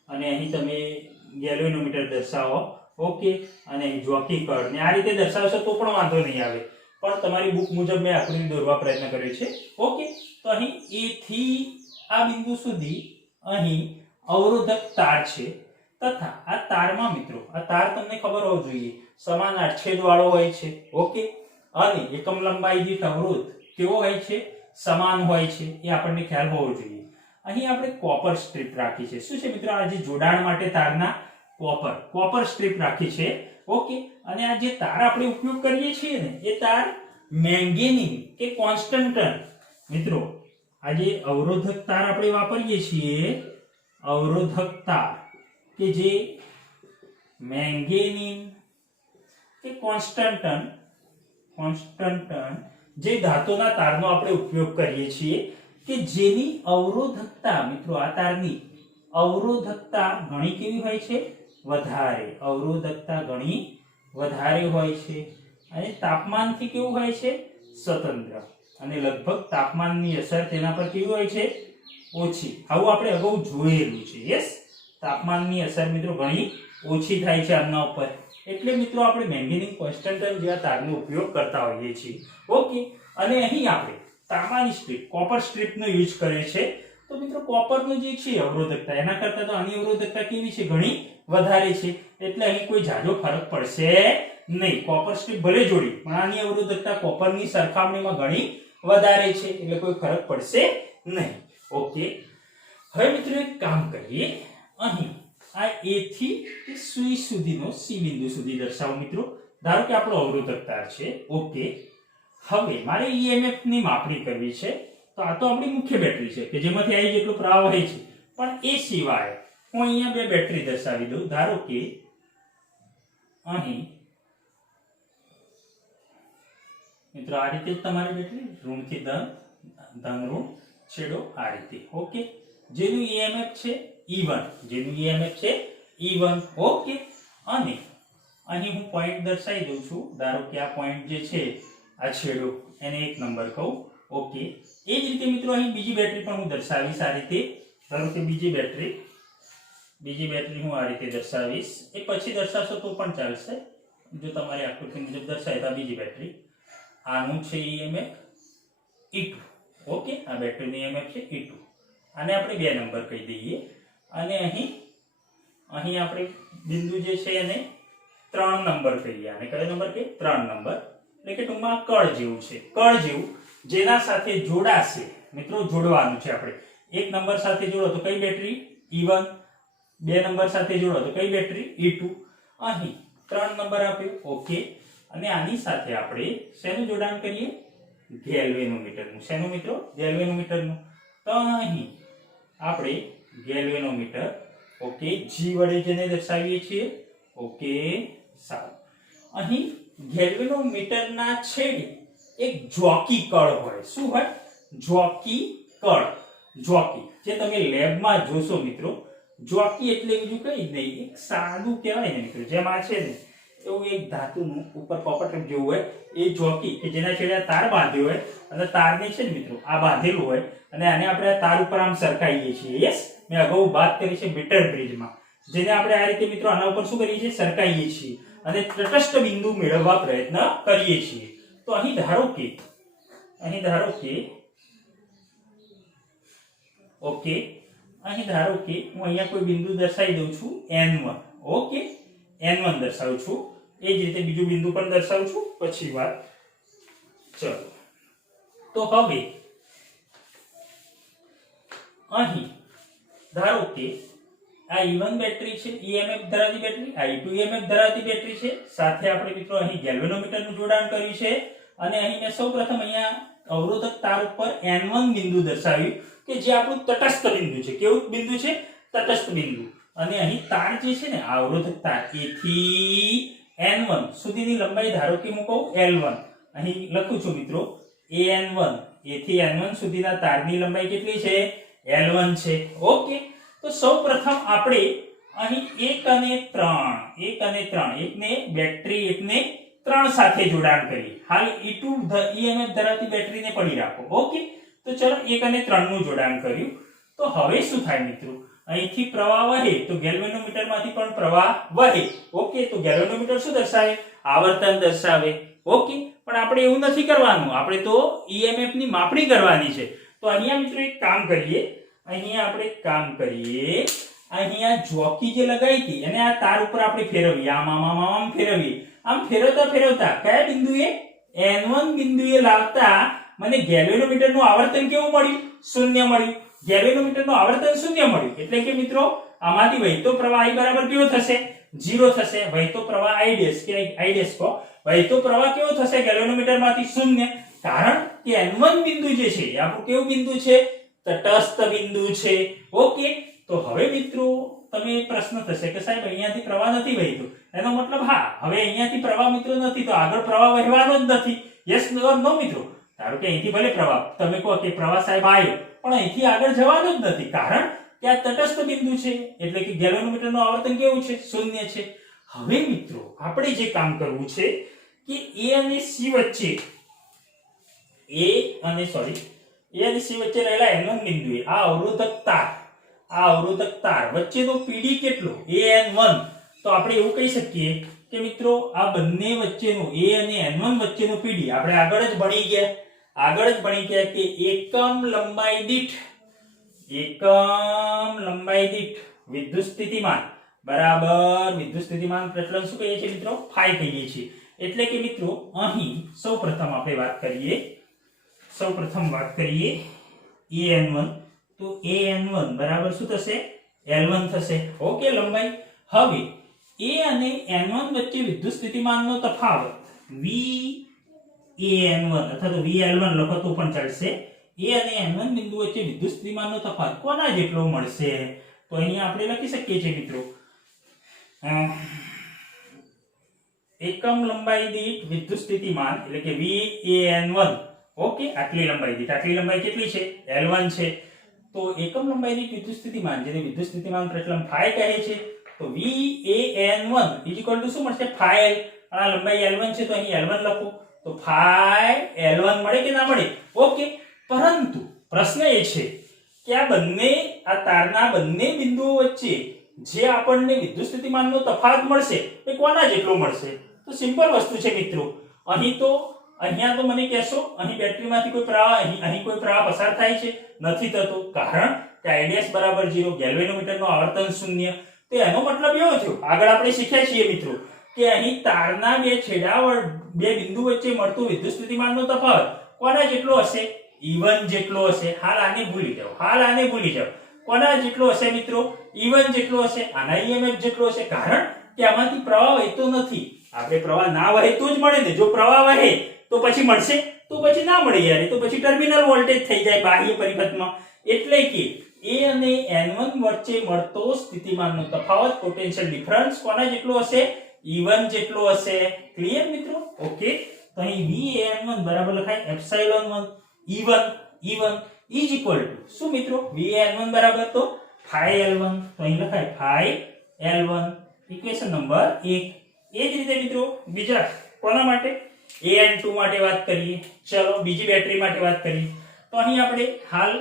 અને અહીં તમે ગેલ્વેનોમીટર દર્શાવો. ઓકે, અને જોકી કળ ને આ રીતે દર્શાવશો તો પણ વાંધો નહીં આવે, પણ તમારી બુક મુજબ મેં આકૃતિ દોરવા પ્રયત્ન કર્યો છે. ઓકે, તો અહીં A થી આ બિંદુ સુધી અહીં અવરોધક તાર છે, તથા આ તારમાં મિત્રો, આ તાર તમને ખબર હોવો જોઈએ સમાન આડછેદ વાળો હોય છે. ઓકે, અને એકમ લંબાઈ દીઠ અવરોધ કેવો હોય છે? સમાન હોય છે. એ આપણને ખ્યાલ હોવો જોઈએ. અહીં આપણે કોપર સ્ટ્રીપ રાખી છે. શું છે મિત્રો? આ જે જોડાણ માટે તારના કોપર સ્ટ્રીપ રાખી છે. ઓકે, અને આ જે તાર આપણે ઉપયોગ કરીએ છીએ ને એ તાર મેંગેનીઝ કે કોન્સ્ટન્ટન. મિત્રો આ જે અવરોધક તાર આપણે વાપરીએ છીએ, અવરોધક તાર કે જે મેંગેનીઝ કે કોન્સ્ટન્ટન જે ધાતુના તારનો આપણે ઉપયોગ કરીએ છીએ કે જેની અવરોધકતા, મિત્રો આ તારની અવરોધકતા ઘણી કેવી હોય છે? વધારે. અવરોધકતા ઘણી વધારે હોય છે અને તાપમાનથી કેવું હોય છે? સ્વતંત્ર. અને લગભગ તાપમાનની અસર તેના પર કેવી હોય છે? ઓછી. આવું આપણે અગાઉ જોયેલું છે. યસ, તાપમાનની અસર મિત્રો ઘણી ઓછી થાય છે આના ઉપર. એટલે મિત્રો આપણે મેંગેનીઝ કોન્સ્ટન્ટન જેવા તારનો ઉપયોગ કરતા હોઈએ છીએ. ઓકે, અને અહીં આપણે તાંબાની સ્ટ્રીપ, કોપર સ્ટ્રીપનો યુઝ કરે છે. તો મિત્રો કોપરનો જે છે અવરોધકતા એના કરતા તો આની અવરોધકતા કેવી છે? ઘણી વધારે છે. એટલે અહીં કોઈ જાજો ફરક પડશે નહીં. કોપર સ્ટ્રીપ ભલે જોડી પણ આની અવરોધકતા કોપરની સરખામણીમાં ઘણી વધારે છે, એટલે કોઈ ફરક પડશે નહીં. ઓકે, હવે મિત્રો એક કામ કરીએ. અહીં આ A થી C સુધીનો C બિંદુ સુધી દર્શાવો મિત્રો. ધારો કે આપણો અવરોધક તાર છે. ઓકે, હવે મારે EMF ની માપણી કરવી છે. તો આ તો આપણી મુખ્ય બેટરી છે કે જેમાંથી I જેટલો પ્રવાહ વહે છે. પણ એ સિવાય હું અહીંયા બે બેટરી દર્શાવી દઉં. ધારો કે અહીં મિત્રો આ રીતે તમારી બેટરી ઋણથી ધન, ધન ઋણ, છેડો આ રીતે. ઓકે, જેનું EMF છે E1, જેનું EMF છે E1. ઓકે, અને અહીં હું પોઈન્ટ દર્શાવી દઉં છું. ધારો કે આ પોઈન્ટ જે છે આ છેડો, એને 1 નંબર કહું. ઓકે, એ જ રીતે મિત્રો અહીં બીજી બેટરી પણ હું દર્શાવીશ આ રીતે. ધારો કે બીજી બેટરી હું આ રીતે દર્શાવીશ. એ પછી દર્શાવશો તો પણ ચાલશે. જો તમારી આકૃતિ મુજબ દર્શાવે તો આ બીજી બેટરી, આનું છે EMF E2. ઓકે, આ બેટરીનું EMF છે E2. આને આપણે 2 નંબર કહી દઈએ. અને અહીં આપણે બિંદુ જે છે એને 3 નંબર કહીએ. આને કયો નંબર કહીએ? 3 નંબર. એટલે કે ટૂંકમાં કળ જેવું છે, કળ જેવું, જેના સાથે જોડાશે. મિત્રો જોડવાનું છે આપણે. 1 નંબર સાથે જોડો તો કઈ બેટરી? E1. 2 નંબર સાથે જોડો તો કઈ બેટરી? E2. અહીં 3 નંબર આપ્યો. ઓકે, અને આની સાથે આપણે શેનું જોડાણ કરીએ? ગેલ્વેનોમીટરનું. શેનું મિત્રો? ગેલ્વેનોમીટરનું. તો અહીં આપણે ગેલ્વેનોમીટર, ઓકે, G વડે જેને દર્શાવીએ છીએ. ઓકે, સારું. અહીં ગેલ્વેનોમીટરના છેડે એક જોકી કળ હોય. શું હોય? જોકી કળ. જોકી જે તમે લેબમાં જોશો મિત્રો. જોકી એટલે બીજું કઈ નહીં, એક સાદું કહેવાય ને મિત્રો, જેમ આ છે ને એવું એક ધાતુનું ઉપર કોપર ટેપ જેવું હોય એ જોકી કે જેના છેડે તાર બાંધ્યો હોય અને તારને છે ને મિત્રો આ બાંધેલું હોય અને આને આપણે આ તાર ઉપર આમ સરકાઈએ છીએ. યસ, મેં અગાઉ વાત કરી છે મીટર બ્રિજમાં, જેને આપણે આ રીતે મિત્રો આના ઉપર શું કરીએ છીએ? સરકાઈએ છીએ અને તટસ્થ બિંદુ મેળવવા પ્રયત્ન કરીએ છીએ. તો અહીં ધારો કે ઓકે, અહીં ધારો કે હું અહીંયા કોઈ બિંદુ દર્શાવી દઉં છું N1. ઓકે, N1 દર્શાવું છું. એ જ રીતે બીજું બિંદુ પણ દર્શાવું છું, પછી વાત. ચલો, તો હવે અહીં ધારો કે આ E1 બેટરી છે, EMF ધરાવતી બેટરી, આ E2 EMF ધરાવતી બેટરી છે. સાથે આપણે મિત્રો અહીં ગેલ્વેનોમીટરનું જોડાણ કર્યું છે. અને અહીં મેં સૌપ્રથમ અહીંયા અવરોધક તાર ઉપર N1 બિંદુ દર્શાવ્યું કે જે આપણું તટસ્થ બિંદુ છે. કેવું બિંદુ છે? તટસ્થ બિંદુ. અને અહીં તાર જે છે ને આ અવરોધક તાર A થી N1 સુધીની લંબાઈ ધારો કે હું કહું L1. અહીં લખું છું મિત્રો A થી N1 સુધીના તારની લંબાઈ કેટલી છે? L1 છે. ઓકે, તો સૌપ્રથમ આપણે અહીં 1 અને 3 એકને બેટરી, એકને 3 સાથે જોડાણ કરીએ. હાલ E2 EMF ધરાવતી બેટરીને પડી રાખો. ઓકે, તો ચલો 1 અને 3 નું જોડાણ કર્યું. તો હવે શું થાય મિત્રો? અહીંથી પ્રવાહ વહે તો ગેલ્વેનોમીટરમાંથી પણ પ્રવાહ વહે. ઓકે, તો ગેલ્વેનોમીટર શું દર્શાવે? આવર્તન દર્શાવે. ઓકે, પણ આપણે એવું નથી કરવાનું, આપણે તો EMF ની માપણી કરવાની છે. તો અહીંયા મિત્રો એક કામ કરીએ. અહીંયા જોકી જે લગાવી હતી અને આ તાર ઉપર આપણે ફેરવીએ, આમ ફેરવીએ. આમ ફેરવતા કયા બિંદુએ? N1 બિંદુએ લાવતા મને ગેલ્વેનોમીટરનું આવર્તન કેવું મળ્યું? 0 મળ્યું. ગેલ્વેનોમીટરનું આવર્તન શૂન્ય મળ્યું એટલે કે મિત્રો આમાંથી વહેતો પ્રવાહ I બરાબર કેવો થશે 0 થશે. વહેતો પ્રવાહ I ડેશ કે I ડેશ કો વહેતો પ્રવાહ કેવો થશે ગેલ્વેનોમીટરમાંથી શૂન્ય, કારણ કે n1 બિંદુ જે છે એ આપણું કેવું બિંદુ છે તટસ્થ બિંદુ છે. ઓકે, તો હવે મિત્રો તમે પ્રશ્ન થશે કે સાહેબ અહીંયાથી પ્રવાહ નથી વહેતો, એનો મતલબ હા હવે અહીંયાથી પ્રવાહ મિત્રો નથી તો આગળ પ્રવાહ વહેવાનો જ નથી. યસ ઓર નો મિત્રો? ધારો કે અહીંથી ભલે પ્રવાહ તમે કહો કે પ્રવાહ સાહેબ આવ્યો પણ અહીંથી આગળ જવાનો જ નથી, કારણ કે આ તટસ્થ બિંદુ છે એટલે કે ગેલ્વેનોમીટરનું આવર્તન કેવું છે શૂન્ય છે. હવે મિત્રો આપણે જે કામ કરવું છે કે A અને C વચ્ચે A અને C વચ્ચે રહેલા n1 બિંદુએ આ અવરોધક તાર વચ્ચેનો PD કેટલો AN1, તો આપણે એવું કહી શકીએ કે મિત્રો આ બંને વચ્ચેનો A અને N1 વચ્ચેનો PD આપણે આગળ જ ભણી ગયા કે એકમ લંબાઈ દીઠ વિદ્યુત સ્થિતિમાન બરાબર વિદ્યુત સ્થિતિમાન પ્રચલન શું કહીએ છીએ મિત્રો phi કહીએ છીએ. એટલે કે મિત્રો અહીં સૌપ્રથમ આપણે વાત કરીએ AN1, તો AN1 બરાબર શું થશે L1 થશે. ઓકે, લંબાઈ. હવે A અને N1 વચ્ચે વિદ્યુત સ્થિતિમાનનો તફાવત VAN1 અથવા તો VL1 લખો તો પણ ચાલશે. A અને N1 બિંદુ વચ્ચે વિદ્યુત સ્થિતિમાનનો તફાવત કોના જેટલો મળશે? તો અહીંયા આપણે લખી શકીએ છીએ મિત્રો એકમ લંબાઈ દીઠ વિદ્યુત સ્થિતિમાન એટલે કે VAN1. ઓકે, આટલી લંબાઈ કેટલી છે L1 છે. તો એકમ લંબાઈ દીઠ વિદ્યુત સ્થિતિમાન જેને વિદ્યુત સ્થિતિમાન પ્રચલન phi કહે છે, તો VAN1 શું મળશે phi L. આ લંબાઈ L1 છે તો અહીં L1 લખો તો phi L1 મળે કે ના મળે? ઓકે, પરંતુ પ્રશ્ન એ છે કે આ તારના બંને બિંદુઓ વચ્ચે જે આપણને વિદ્યુત સ્થિતિમાનનો તફાવત મળશે એ કોના જેટલો મળશે? તો સિમ્પલ વસ્તુ છે મિત્રો. અહીંયા તો મને કહેશો અહીં બેટરીમાંથી કોઈ પ્રવાહ અહીં કોઈ પ્રવાહ પસાર થાય છે? નથી થતો, કારણ કે I ડેશ બરાબર 0, ગેલ્વેનોમીટરનું આવર્તન શૂન્ય. તો એનો મતલબ એવો થયો આગળ આપણે શીખ્યા છીએ મિત્રો કે અહીં તારના બે બિંદુ વચ્ચે મળતું વિદ્યુત સ્થિતિમાનનો તફાવત કોના જેટલો હશે? E1 જેટલો હશે. હાલ આને ભૂલી જાઓ. કોના જેટલો હશે મિત્રો? E1 જેટલો હશે. આના EMF જેટલો હશે, કારણ કે આમાંથી પ્રવાહ વહેતો નથી. આપણે પ્રવાહ ના વહે તો જ મળે ને. જો પ્રવાહ વહે તો પછી મળશે, તો પછી ના મળે યાર, તો પછી ટર્મિનલ વોલ્ટેજ થઈ જાય બાહ્ય પરિપથમાં. એટલે કે A અને N1 વચ્ચે મળતો સ્થિતિમાનનો તફાવત પોટેન્શિયલ ડિફરન્સ કોના જેટલો હશે? E1 જેટલો હશે. ક્લિયર મિત્રો? ઓકે, તો અહીં VAN1 બરાબર લખાય એપ્સિલોન1 E1 is equal to શું મિત્રો? VAN1 બરાબર તો phi L1, તો અહીં લખાય phi L1, ઇક્વેશન નંબર 1. એ જ રીતે મિત્રો બીજા કોના માટે? AN2 માટે વાત કરીએ. ચલો બીજી બેટરી માટે વાત કરીએ. તો અહીં આપણે હાલ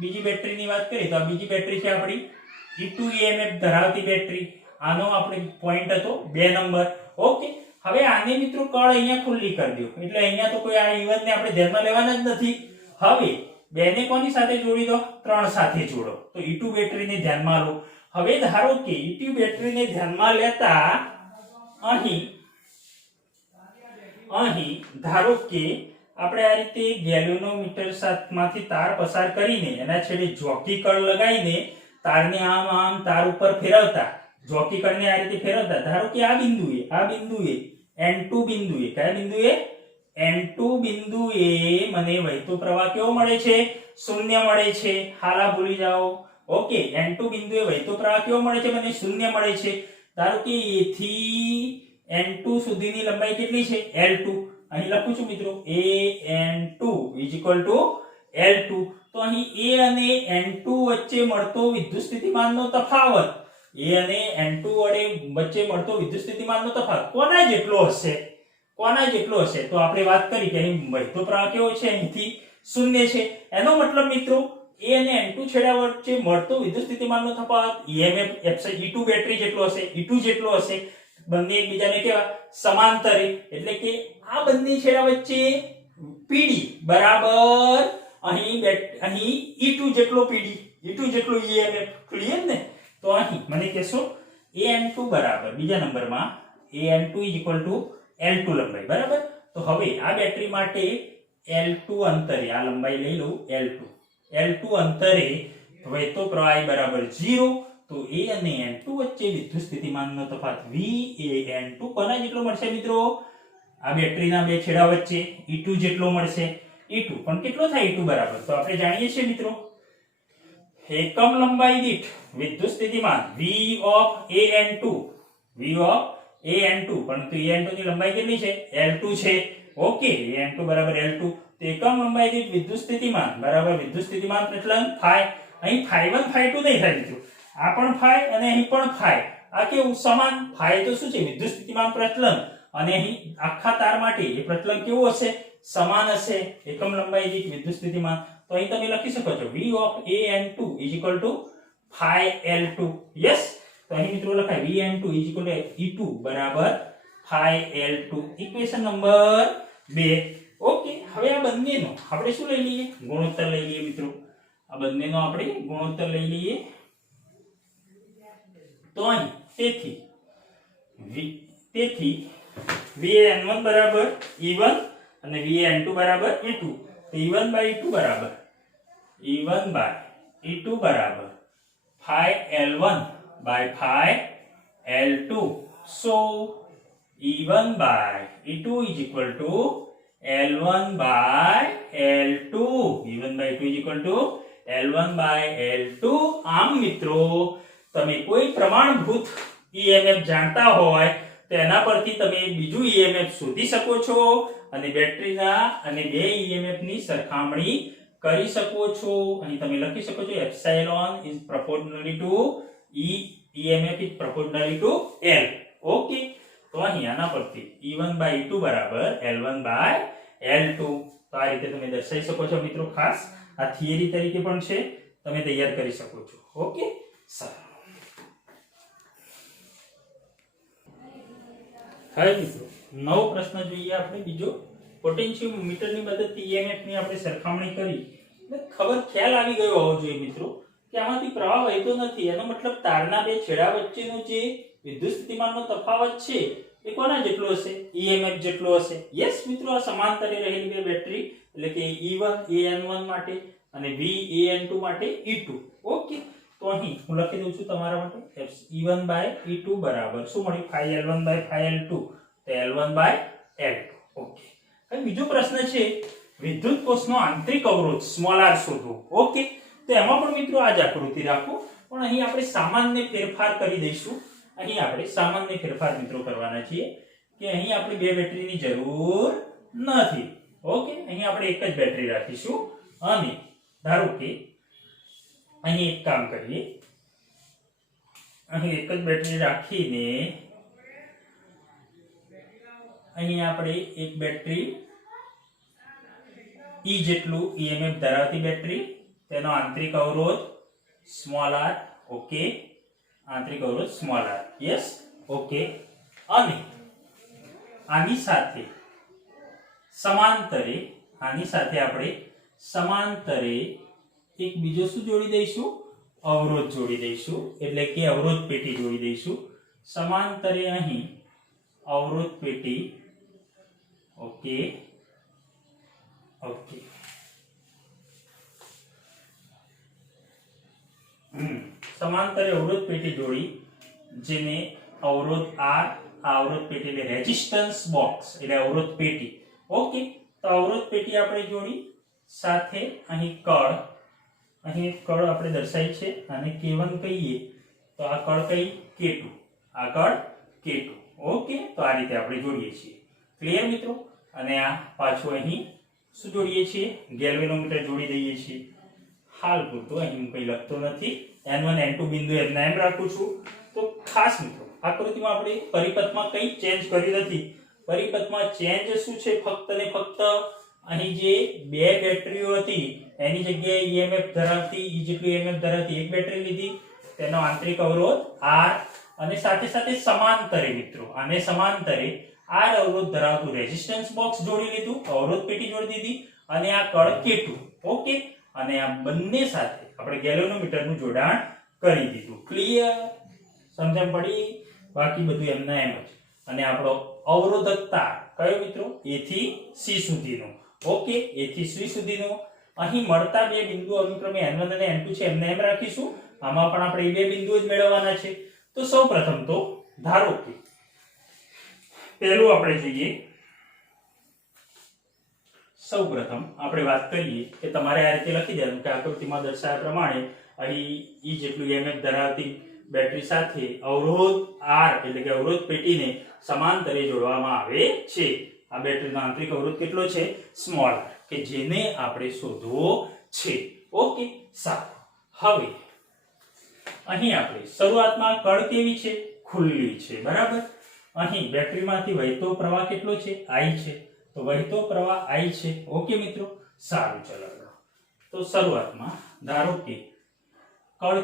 બીજી બેટરીની વાત કરીએ તો આ બીજી બેટરી છે આપણી E2 EMF ધરાવતી બેટરી. આનો આપણે પોઈન્ટ હતો 2 નંબર. ઓકે, હવે આને મિત્રો કળ અહીંયા ખુલ્લી કરી દો એટલે અહીંયા તો કોઈ આ E1 ને આપણે ધ્યાનમાં લેવાના જ નથી. હવે 2 ને કોની સાથે જોડી દો? 3 સાથે જોડો તો E2 બેટરીને ધ્યાનમાં લો. હવે ધારો કે E2 બેટરીને ધ્યાનમાં લેતા અહીં ધારો કે આપણે આ રીતે ગેલ્વેનોમીટર માંથી તાર પસાર કરીને એના છેડે જોકી કળ લગાવીને તારને આમ તાર ઉપર ફેરવતા, જોકી કળને આ રીતે ફેરવતા. ધારો કે આ બિંદુએ N2 બિંદુએ N2 બિંદુએ મને વહેતો પ્રવાહ કેવો મળે છે? શૂન્ય મળે છે. હાલા ભૂલી જાઓ. ઓકે, N2 બિંદુએ વહેતો પ્રવાહ કેવો મળે છે? મને શૂન્ય મળે છે. ધારો કે A થી N2 સુધીની લંબાઈ કેટલી છે? L2. અહીં લખું છું મિત્રો AN2 L2. તો અહીં A અને N2 વચ્ચે મળતો વિદ્યુત સ્થિતિમાનનો તફાવત કોના જેટલો હશે? તો આપણે વાત કરી કે અહીં વહેતો પ્રવાહ કેવો છે? અહીંથી શૂન્ય છે. એનો મતલબ મિત્રો A અને N2 છેડા વચ્ચે મળતો વિદ્યુત સ્થિતિમાનનો તફાવત EMF E2 બેટરી જેટલો હશે. બંને એકબીજાને કેવા? સમાંતરે. એટલે કે આ બંને છેડા વચ્ચે PD બરાબર અહીં E2 જેટલો PD, E2 જેટલો EMF. ક્લિયર ને? તો અહીં મને કહેશો AN2 બરાબર બીજા નંબરમાં AN2 L2 લંબાઈ બરાબર. તો હવે આ બેટરી માટે L2 અંતરે આ લંબાઈ લઈ લઉં L2 અંતરે વહેતો પ્રવાહ I બરાબર 0, તો A અને N2 વચ્ચે વિદ્યુત સ્થિતિમાનનો તફાત VAN2 કોના જેટલો મળશે મિત્રો? આ બેટરીના બે છેડા વચ્ચે E2 જેટલો મળશે. E2 પણ કેટલો થાય E2 બરાબર? તો આપણે જાણીએ છીએ મિત્રો, એકમ લંબાઈ દીઠ વિદ્યુત સ્થિતિમાન V of AN2, પરંતુ AN2 ની લંબાઈ કેટલી છે? L2 છે. ઓકે, AN2 બરાબર L2. તો એકમ લંબાઈ દીઠ વિદ્યુત સ્થિતિમાન બરાબર વિદ્યુત સ્થિતિમાન પ્રચલન ફાઈ. અહીં φ1 φ2 નહીં થાય મિત્રો, આ પણ ફાઈ અને અહીં પણ ફાઈ. આ કેવું સમાન? ફાઈ તો શું છે? વિદ્યુત સ્થિતિમાન પ્રચલન, અને અહીં આખા તાર માટે એ પ્રચલન કેવું હશે? સમાન હશે. એકમ લંબાઈ દીઠ વિદ્યુત સ્થિતિમાન. તો અહીં તમે લખી શકો છો V of AN2 phi L2. Yes, તો અહીં મિત્રો લખાય VN2 E2 બરાબર phi L2. Equation number 2. Okay, હવે આ બંનેનો આપણે શું લઈ લઈએ? ગુણોત્તર લઈ લઈએ મિત્રો. આ બંનેનો આપણે ગુણોત્તર લઈ લઈએ. તો અહીં તેથી VN1 બરાબર E1 અને VN2 બરાબર E2. તો E1/E2 બરાબર phi L1 by phi L2. So E1/E2 is equal to L1/L2. E1/E2 is equal to L1/L2. આમ મિત્રો, તમે કોઈ પ્રમાણભૂત EMF જાણતા હોય તો એના પરથી તમે બીજું EMF શોધી શકો છો અને બેટરીના અને બે EMF ની સરખામણી કરી શકો છો. અહીં તમે લખી શકો છો epsilon is proportionally to EMF is proportionally to L. Okay, તો અહીં આના પરથી E1/E2 બરાબર L1/L2. તો આ રીતે તમે દર્શાવી શકો છો મિત્રો. ખાસ આ થિયરી તરીકે પણ છે, તમે તૈયાર કરી શકો છો. ઓકે, સારું. હવે મિત્રો નવો પ્રશ્ન જોઈએ આપણે બીજો. પોટેન્શિયોમીટરની મદદથી EMF ની આપણે સરખામણી કરી એટલે ખ્યાલ આવી ગયો હોવો જોઈએ મિત્રો કે આમાંથી પ્રવાહ વહેતો નથી. એનો મતલબ તારના બે છેડા વચ્ચેનો જે વિદ્યુત સ્થિતિમાનનો તફાવત છે એ કોના જેટલો હશે? EMF જેટલો હશે. યસ મિત્રો, આ સમાંતરે રહેલી બે બેટરી એટલે કે E1 AN1 માટે અને V AN2 માટે E2. ઓકે, તો અહીં હું લખી દઉં છું તમારા માટે E1/E2 બરાબર શું મળ્યું? phi L1/phi L2. તો L1/L2. ઓકે, હવે બીજો પ્રશ્ન છે વિદ્યુત કોષનો આંતરિક અવરોધ r શોધવો. ઓકે, તો એમાં પણ મિત્રો આ જ આકૃતિ રાખો, પણ અહીં આપણે સામાન્ય ફેરફાર કરી દઈશું. અહીં આપણે સામાન્ય ફેરફાર મિત્રો કરવાના છીએ કે અહીં આપણે બે બેટરીની જરૂર નથી. ઓકે, અહીં આપણે એક જ બેટરી રાખીશું અને ધારો કે અહીં એક કામ કરીએ, અહીં એક જ બેટરી રાખીને અહીં આપણે એક બેટરી E જેટલું EMF ધરાવતી બેટરી, તેનો આંતરિક અવરોધ r. ઓકે, આંતરિક અવરોધ r. યસ, ઓકે, અને આની સાથે સમાંતરે આપણે સમાંતરે એક બીજો શું જોડી દઈશું? અવરોધ જોડી દઈશું, એટલે કે અવરોધ પેટી જોડી દઈશું. સમાંતરે અહીં અવરોધ પેટી. ઓકે, ઓકે, સમાંતરે અવરોધ પેટી જોડી, જેને અવરોધ R, આ અવરોધ પેટી એટલે રેઝિસ્ટન્સ બોક્સ એટલે અવરોધ પેટી. ઓકે, તો અવરોધ પેટી આપણે જોડી, સાથે અહીં કળ, અહીં એક કળ આપણે દર્શાવી છે અને K1 કહીએ તો આ કળ કઈ? K2. આ કળ K2. ઓકે, તો આ રીતે આપણે જોડીએ છીએ. ક્લિયર મિત્રો? અને આ પાછું અહીં શું જોડીએ છીએ? ગેલ્વેનોમીટર જોડી દઈએ છીએ. હાલ પૂરતું અહીં હું કંઈ લખતો નથી, N1 N2 બિંદુ એમના એમ રાખું છું. તો ખાસ મિત્રો આકૃતિમાં આપણે પરિપથમાં કંઈ ચેન્જ કરી નથી. પરિપથમાં ચેન્જ શું છે? ફક્ત ને ફક્ત અહીં જે બે બેટરીઓ હતી એની જગ્યાએ EMF ધરાવતી E જેટલું EMF ધરાવતી એક બેટરી લીધી, તેનો આંતરિક અવરોધ R, અને સાથે સાથે સમાંતરે મિત્રો આને સમાંતરે R અવરોધ ધરાવતું રેઝિસ્ટન્સ બોક્સ જોડી લીધું, અવરોધ પેટી જોડી દીધી, અને આ કળ K2. ઓકે, અને આ બંને સાથે આપણે ગેલ્વેનોમીટરનું જોડાણ કરી દીધું. ક્લિયર? સમજણ પડી? બાકી બધું એમના એમ જ. અને આપણો અવરોધકતા કયો મિત્રો? A થી C સુધીનો. ઓકે, A થી C સુધીનો. અહીં મળતા બે બિંદુ અનુક્રમે n1 અને n2 છે એમને એમ રાખીશું. આમાં પણ આપણે બે બિંદુઓ જ મેળવવાના છે. તો સૌપ્રથમ તો ધારો કે પહેલું આપણે જોઈએ, સૌપ્રથમ આપણે વાત કરીએ કે તમારે આ રીતે લખી દેવાનું કે આકૃતિમાં દર્શાવ્યા પ્રમાણે અહીં E જેટલું EMF ધરાવતી બેટરી સાથે અવરોધ R એટલે કે અવરોધ પેટીને સમાંતરે જોડવામાં આવે છે. આ બેટરીનો આંતરિક અવરોધ કેટલો છે? સ્મોલ r, કે જેને આપણે શોધવો છે. ઓકે, સારું. હવે અહીં આપણે શરૂઆતમાં કળ કેવી છે? ખુલ્લી છે, બરાબર. અહીં બેટરીમાંથી વહેતો પ્રવાહ કેટલો છે? I છે. તો વહેતો પ્રવાહ I છે. ઓકે મિત્રો, સારું. ચલો તો શરૂઆતમાં ધારો કે કળ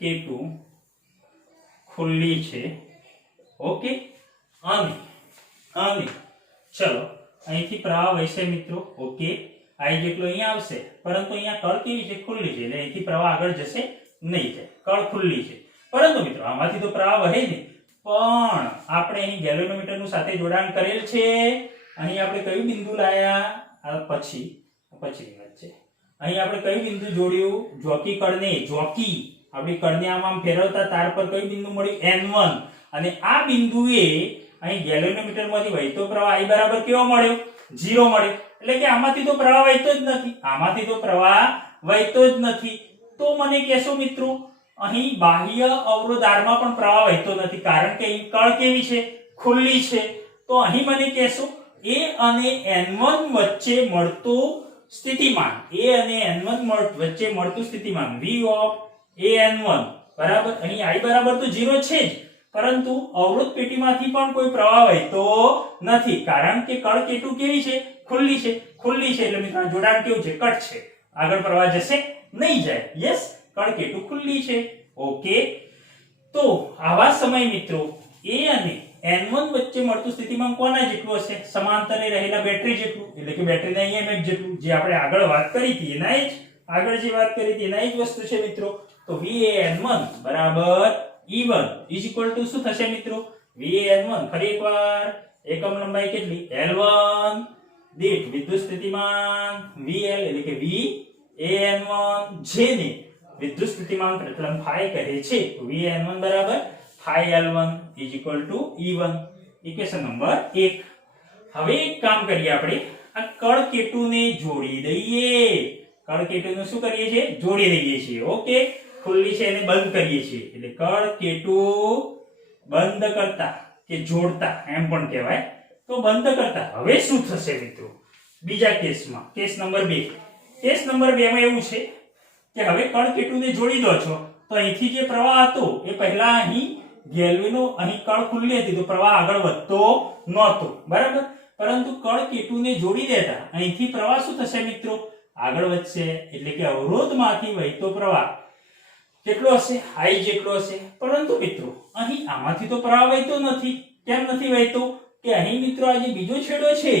K2 ખુલ્લી છે. ઓકે, અને ચલો અહીંથી પ્રવાહ વહેશે મિત્રો. ઓકે, I જેટલો અહીંયા આવશે, પરંતુ અહીંયા કળ કેવી છે? ખુલ્લી છે, એટલે અહીંથી પ્રવાહ આગળ જશે નહીં જાય. કળ ખુલ્લી છે, પરંતુ મિત્રો આમાંથી તો પ્રવાહ વહે નહીં. પણ આપણે અહીં ગેલ્વેનોમીટરનું સાથે જોડાણ કરેલ છે. અહીં આપણે કયું બિંદુ લાયા? આ પછીની વાત છે. અહીં આપણે કયું બિંદુ જોડ્યું? જોકી કળને. જોકી આપણી કળને આમ ફેરવતા તાર પર કયું બિંદુ મળ્યું? n1. અને આ બિંદુએ અહીં ગેલ્વેનોમીટરમાંથી વહેતો પ્રવાહ I બરાબર કેવો મળ્યો? 0 મળ્યો. એટલે કે આમાંથી તો પ્રવાહ વહેતો જ નથી. તો મને કહેશો મિત્રો અહીં બાહ્ય અવરોધ R માં પણ પ્રવાહ વહેતો નથી, કારણ કે અહીં કળ કેવી છે? ખુલ્લી છે. તો અહીં મને કહેશો A અને N1 વચ્ચે મળતું સ્થિતિમાન, V of AN1 બરાબર. અહીં I બરાબર તો 0 છે જ, પરંતુ અવરોધ પેટીમાંથી પણ કોઈ પ્રવાહ વહેતો નથી, કારણ કે કળ K2 કેવી છે? ખુલ્લી છે. એટલે મિત્રો જોડાણ કેવું છે? કટ છે. આગળ પ્રવાહ જશે નહીં જાય. યસ, કળ K2 ખુલ્લી છે. ઓકે, તો આવા સમય મિત્રો A અને N1 વચ્ચે મળતું સ્થિતિમાન કોના જેટલું હશે? સમાંતરે રહેલા બેટરી જેટલું, એટલે કે બેટરીના EMF જેટલું. જે આપણે આગળ વાત કરી હતી એના જ વસ્તુ છે મિત્રો. તો VAN1 બરાબર E1 શું થશે મિત્રો? VAN1 ફરી એકવાર એકમ લંબાઈ કેટલી? L1 દીઠ વિદ્યુત સ્થિતિમાન VL એટલે કે VAN1, જેને વિદ્યુત સ્થિતિમાન પ્રતલમ phi કહે છે. VAN1 બરાબર phi L1 E1. Equation number 1. હવે એક કામ કરીએ, આપણે આ કળ K2 ને જોડી દઈએ. કળ K2 નું શું કરીએ છીએ? જોડી દઈએ છીએ. ઓકે, ખુલ્લી છે એને બંધ કરીએ છીએ. એટલે કળ K2 બંધ કરતા કે જોડતા એમ પણ કહેવાય. તો બંધ કરતા હવે શું થશે મિત્રો? બીજા કેસમાં, કેસ નંબર 2 માં એવું છે કે હવે કળ K2 ને જોડી દો છો, તો અહીંથી જે પ્રવાહ હતો એ પહેલા અહીં અહીં કળ ખુલ્લી હતી, તો પ્રવાહ આગળ વધતો નહોતો, બરાબર. પરંતુ કળ K2 ને જોડી દેતા અહીંથી પ્રવાહ શું થશે મિત્રો? આગળ વધશે. એટલે કે અવરોધમાંથી વહેતો પ્રવાહ કેટલો હશે? I જેટલો હશે. પરંતુ મિત્રો અહીં આમાંથી તો પ્રવાહ વહેતો નથી. કેમ નથી વહેતો? કે અહીં મિત્રો આ જે બીજો છેડો છે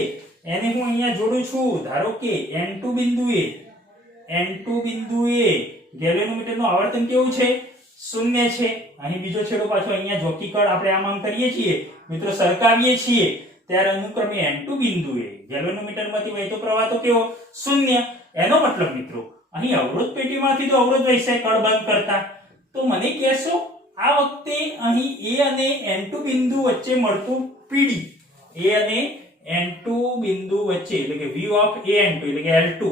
એને હું અહીંયા જોડું છું. ધારો કે N2 બિંદુએ ગેલ્વેનોમીટરનું આવર્તન કેવું છે? 0 છે. અહીં બીજો છેડો પાછો અહીંયા જોકી કળ આપણે આમ કરીએ છીએ મિત્રો, સરકાવીએ છીએ, ત્યારે અનુક્રમે N2 બિંદુએ ગેલ્વેનોમીટરમાંથી વહેતો પ્રવાહ તો કેવો? 0. એનો મતલબ મિત્રો અહીં અવરોધ પેટીમાંથી તો અવરોધ વહેશે કળ બંધ કરતા. તો મને કહેશો આ વખતે અહીં A અને N2 બિંદુ વચ્ચે મળતું PD, એટલે કે V of AN2 એટલે કે L2,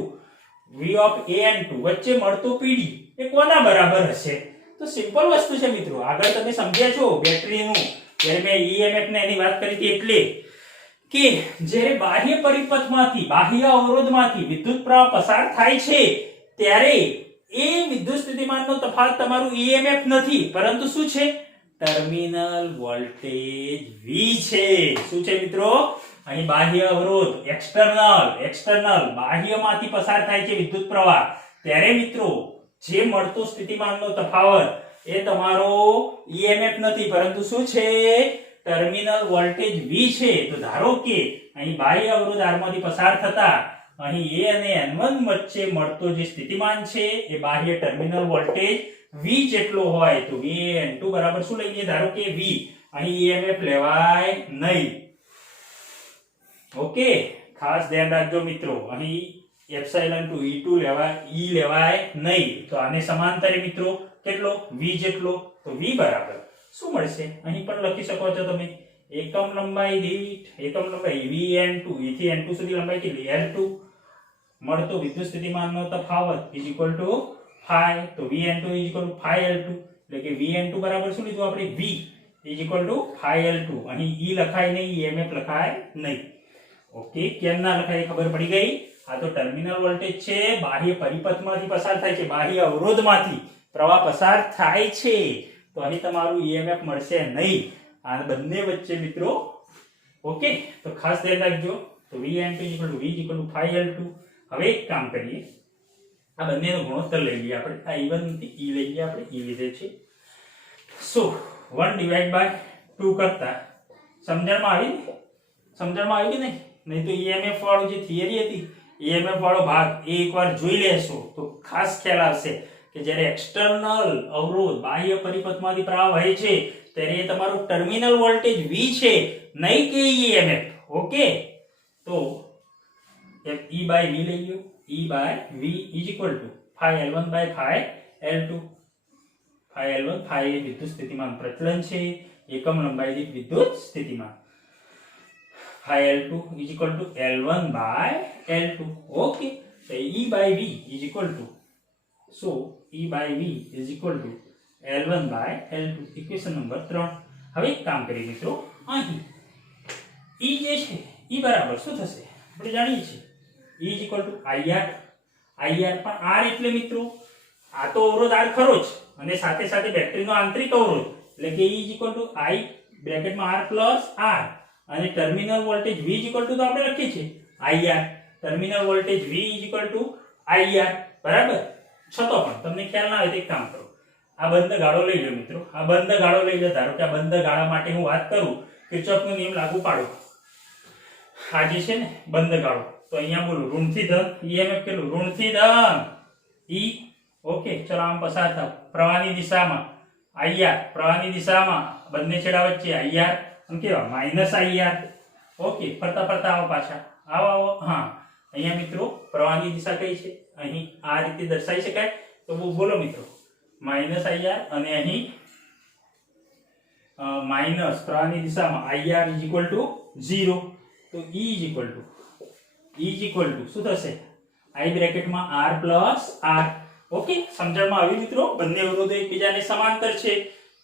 V of AN2 વચ્ચે મળતો PD એ કોના બરાબર હશે? તો સિમ્પલ વસ્તુ છે મિત્રો. આગળ તમે સમજ્યા છો બેટરીનું, જ્યારે મેં EMF ને એની વાત કરી હતી, એટલે કે જ્યારે બાહ્ય પરિપથમાંથી, બાહ્ય અવરોધમાંથી વિદ્યુત પ્રવાહ પસાર થાય છે, ત્યારે એ વિદ્યુત સ્થિતિમાનનો તફાવત તમારું EMF નથી, પરંતુ શું છે? ટર્મિનલ વોલ્ટેજ V છે. શું છે મિત્રો? અહીં બાહ્ય અવરોધ એક્સટર્નલ બાહ્યમાંથી પસાર થાય છે વિદ્યુત પ્રવાહ, ત્યારે મિત્રો જે મળતો સ્થિતિમાનનો તફાવત એ તમારો EMF નથી, પરંતુ શું છે? ટર્મિનલ વોલ્ટેજ V છે. તો ધારો કે અહીં બાહ્ય અવરોધ R માંથી પસાર થતા અહીં A અને N1 વચ્ચે મળતો જે સ્થિતિમાન છે એ બાહ્ય ટર્મિનલ વોલ્ટેજ V જેટલો હોય, તો VAN2 બરાબર શું લઈએ? ધારો કે V. અહીં EMF લેવાય નહીં. ઓકે, ખાસ ધ્યાન રાખજો મિત્રો, અહીં એપ્સાઇલન ટુ E2 લેવાય, E લેવાય નહીં. તો આને સમાંતરે મિત્રો કેટલો V જેટલો, તો V બરાબર શું મળશે? અહીં પણ લખી શકો છો તમે, એકમ લંબાઈ દીઠ એકમ લંબાઈ Vn2, E થી N2 સુધી લંબાઈ કેટલી L2, મળતો વિદ્યુત સ્થિતિમાનનો તફાવત ઇઝ ઇક્વલ ટુ phi. તો Vn2 is equal two phi L2, એટલે કે Vn2 બરાબર શું લીધું આપણે? V is equal two phi L2. અહીં E લખાય નહીં, EMF લખાય નહીં. ઓકે, કેમ ના લખાય ખબર પડી ગઈ? આ તો ટર્મિનલ વોલ્ટેજ છે, બાહ્ય પરિપથમાંથી પસાર થાય છે, બાહ્ય અવરોધમાંથી પ્રવાહ પસાર થાય છે, તો અહીં તમારું EMF મળશે નહીં. આ બંને વચ્ચે મિત્રો, ઓકે, તો ખાસ ધ્યાન રાખજો. તો Vn2 = V = phi L2. હવે એક કામ કરીએ, આ બંનેનો ગુણોત્તર લઈ લઈએ આપણે. આ E1 થી E લઈ લઈએ આપણે, E લીધે છે. સો 1/2 કરતા સમજણમાં આવી ને? સમજણમાં આવી કે નહીં? નહીં તો EMF વાળું જે થિયરી હતી, EMF વાળો ભાગ એ એકવાર જોઈ લેશો તો ખાસ ખ્યાલ આવશે કે જ્યારે એક્સટર્નલ અવરોધ બાહ્ય પરિપથમાંથી પ્રવાહ વહે છે ત્યારે તમારું ટર્મિનલ વોલ્ટેજ V છે, નહીં કે EMF. ઓકે, તો E/V લઈ લો. E/V = phi L1/phi L2. phi L1 phi એ વિદ્યુત સ્થિતિમાન પ્રચલન છે, એકમ લંબાઈ દીઠ વિદ્યુત સ્થિતિમાન. phi L2 = L1/L2. ઓકે, તો E/V so E/V = L1/L2. Equation number 3. હવે એક કામ કરીએ મિત્રો, અહીં E જે છે E બરાબર શું થશે આપણે જાણીએ છીએ, E = IR. IR પણ R એટલે મિત્રો આ તો અવરોધ R ખરો જ, અને સાથે સાથે બેટરીનો આંતરિક અવરોધ, એટલે કે E = I બ્રેકેટમાં R પ્લસ R, અને ટર્મિનલ વોલ્ટેજ V તો આપણે લખીએ છીએ IR. Terminal voltage V = IR બરાબર. છતો પણ તમને ખ્યાલ ના આવે તો એક કામ કરો, આ બંધ ગાળો લઈ લો મિત્રો. આ બંધ ગાળો લઈ લો. ધારો કે આ બંધ ગાળા માટે હું વાત કરું, કિર્ચોફનો નિયમ લાગુ પાડો. આ જે છે ને બંધ ગાળો, તો અહીંયા બોલો ઋણથી ધન, EMF કેટલું? ઋણથી ધન E. ઓકે, ચલો આમ પસાર થાવ પ્રવાહની દિશામાં IR, પ્રવાહની દિશામાં બંને છેડા વચ્ચે IR અને કેવા -IR. ઓકે, ફરતા ફરતા આવો પાછા, આવો. હા, અહીંયા મિત્રો પ્રવાહની દિશા કઈ છે? અહીં આ રીતે દર્શાવી શકાય. તો બોલો મિત્રો, -IR, અને અહીં માઈનસ પ્રવાહની દિશામાં IR = 0. તો E શું થશે? I બ્રેકેટમાં R પ્લસ R. ઓકે, સમજણમાં આવી મિત્રો? બંને અવરોધો એકબીજાને સમાંતર છે.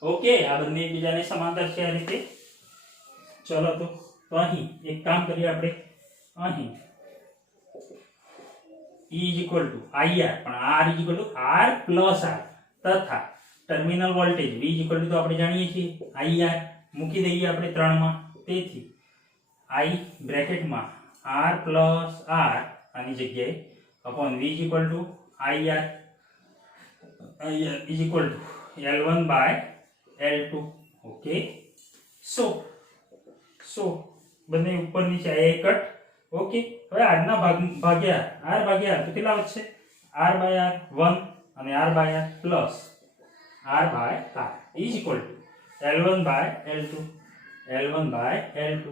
ઓકે, આ બંને એકબીજાને સમાંતર છે આ રીતે. ચલો તો અહીં એક કામ કરીએ આપણે, અહીં E = IR પણ R પ્લસ R, તથા ટર્મિનલ વોલ્ટેજ V તો આપણે જાણીએ છીએ IR, મૂકી દઈએ આપણે 3 માં. તેથી I બ્રેકેટમાં R પ્લસ R આની જગ્યાએ upon V IR. IR L1/L2. Okay, so બંને ઉપર નીચે આયા કટ. ઓકે, હવે આજના ભાગ્યા R તો કેટલા વધશે? R/R 1 અને R/R પ્લસ R/R = L1/L2.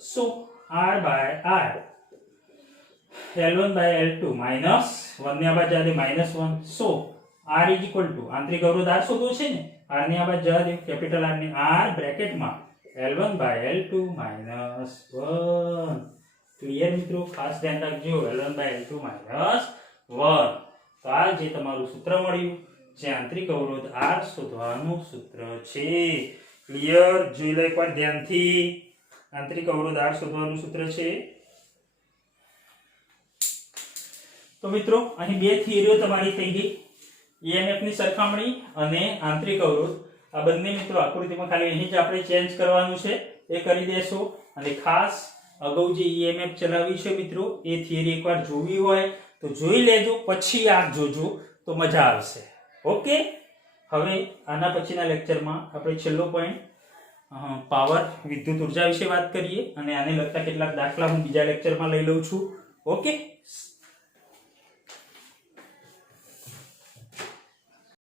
સો R/R L1/L2 -1 ને આ બાજુ જવા દે -1. સો R = આંતરિક અવરોધ R શોધવો છે ને, R ને આ બાજુ જવા દે, કેપિટલ R ને R બ્રેકેટમાં L1/L2 -1. ક્લિયર મિત્રો? ખાસ ધ્યાન રાખજો, L1/L2 -1. તો આ જે તમારું સૂત્ર મળ્યું, જે આંતરિક અવરોધ R શોધવાનું સૂત્ર છે. ક્લિયર? જોઈ લો એકવાર ધ્યાનથી. આંતરિક અવરોધ R શોધવાનું સૂત્ર છે. તો મિત્રો અહીં બે થિયરીઓ તમારી થઈ ગઈ, EMF ની સરખામણી અને આંતરિક અવરોધ. આ બંને મિત્રો આકૃતિમાં ખાલી અહીં જ આપણે ચેન્જ કરવાનું છે, એ કરી દેશો. અને ખાસ અગાઉ જે EMF ચલાવી છે મિત્રો, એ થિયરી એકવાર જોવી હોય તો જોઈ લેજો, પછી આ જોજો તો મજા આવશે. ઓકે, હવે આના પછીના લેક્ચરમાં આપણે છેલ્લો પોઈન્ટ પાવર વિદ્યુત ઉર્જા વિશે વાત કરીએ, અને આને લગતા કેટલાક દાખલા હું બીજા લેક્ચરમાં લઈ લઉં છું. ઓકે,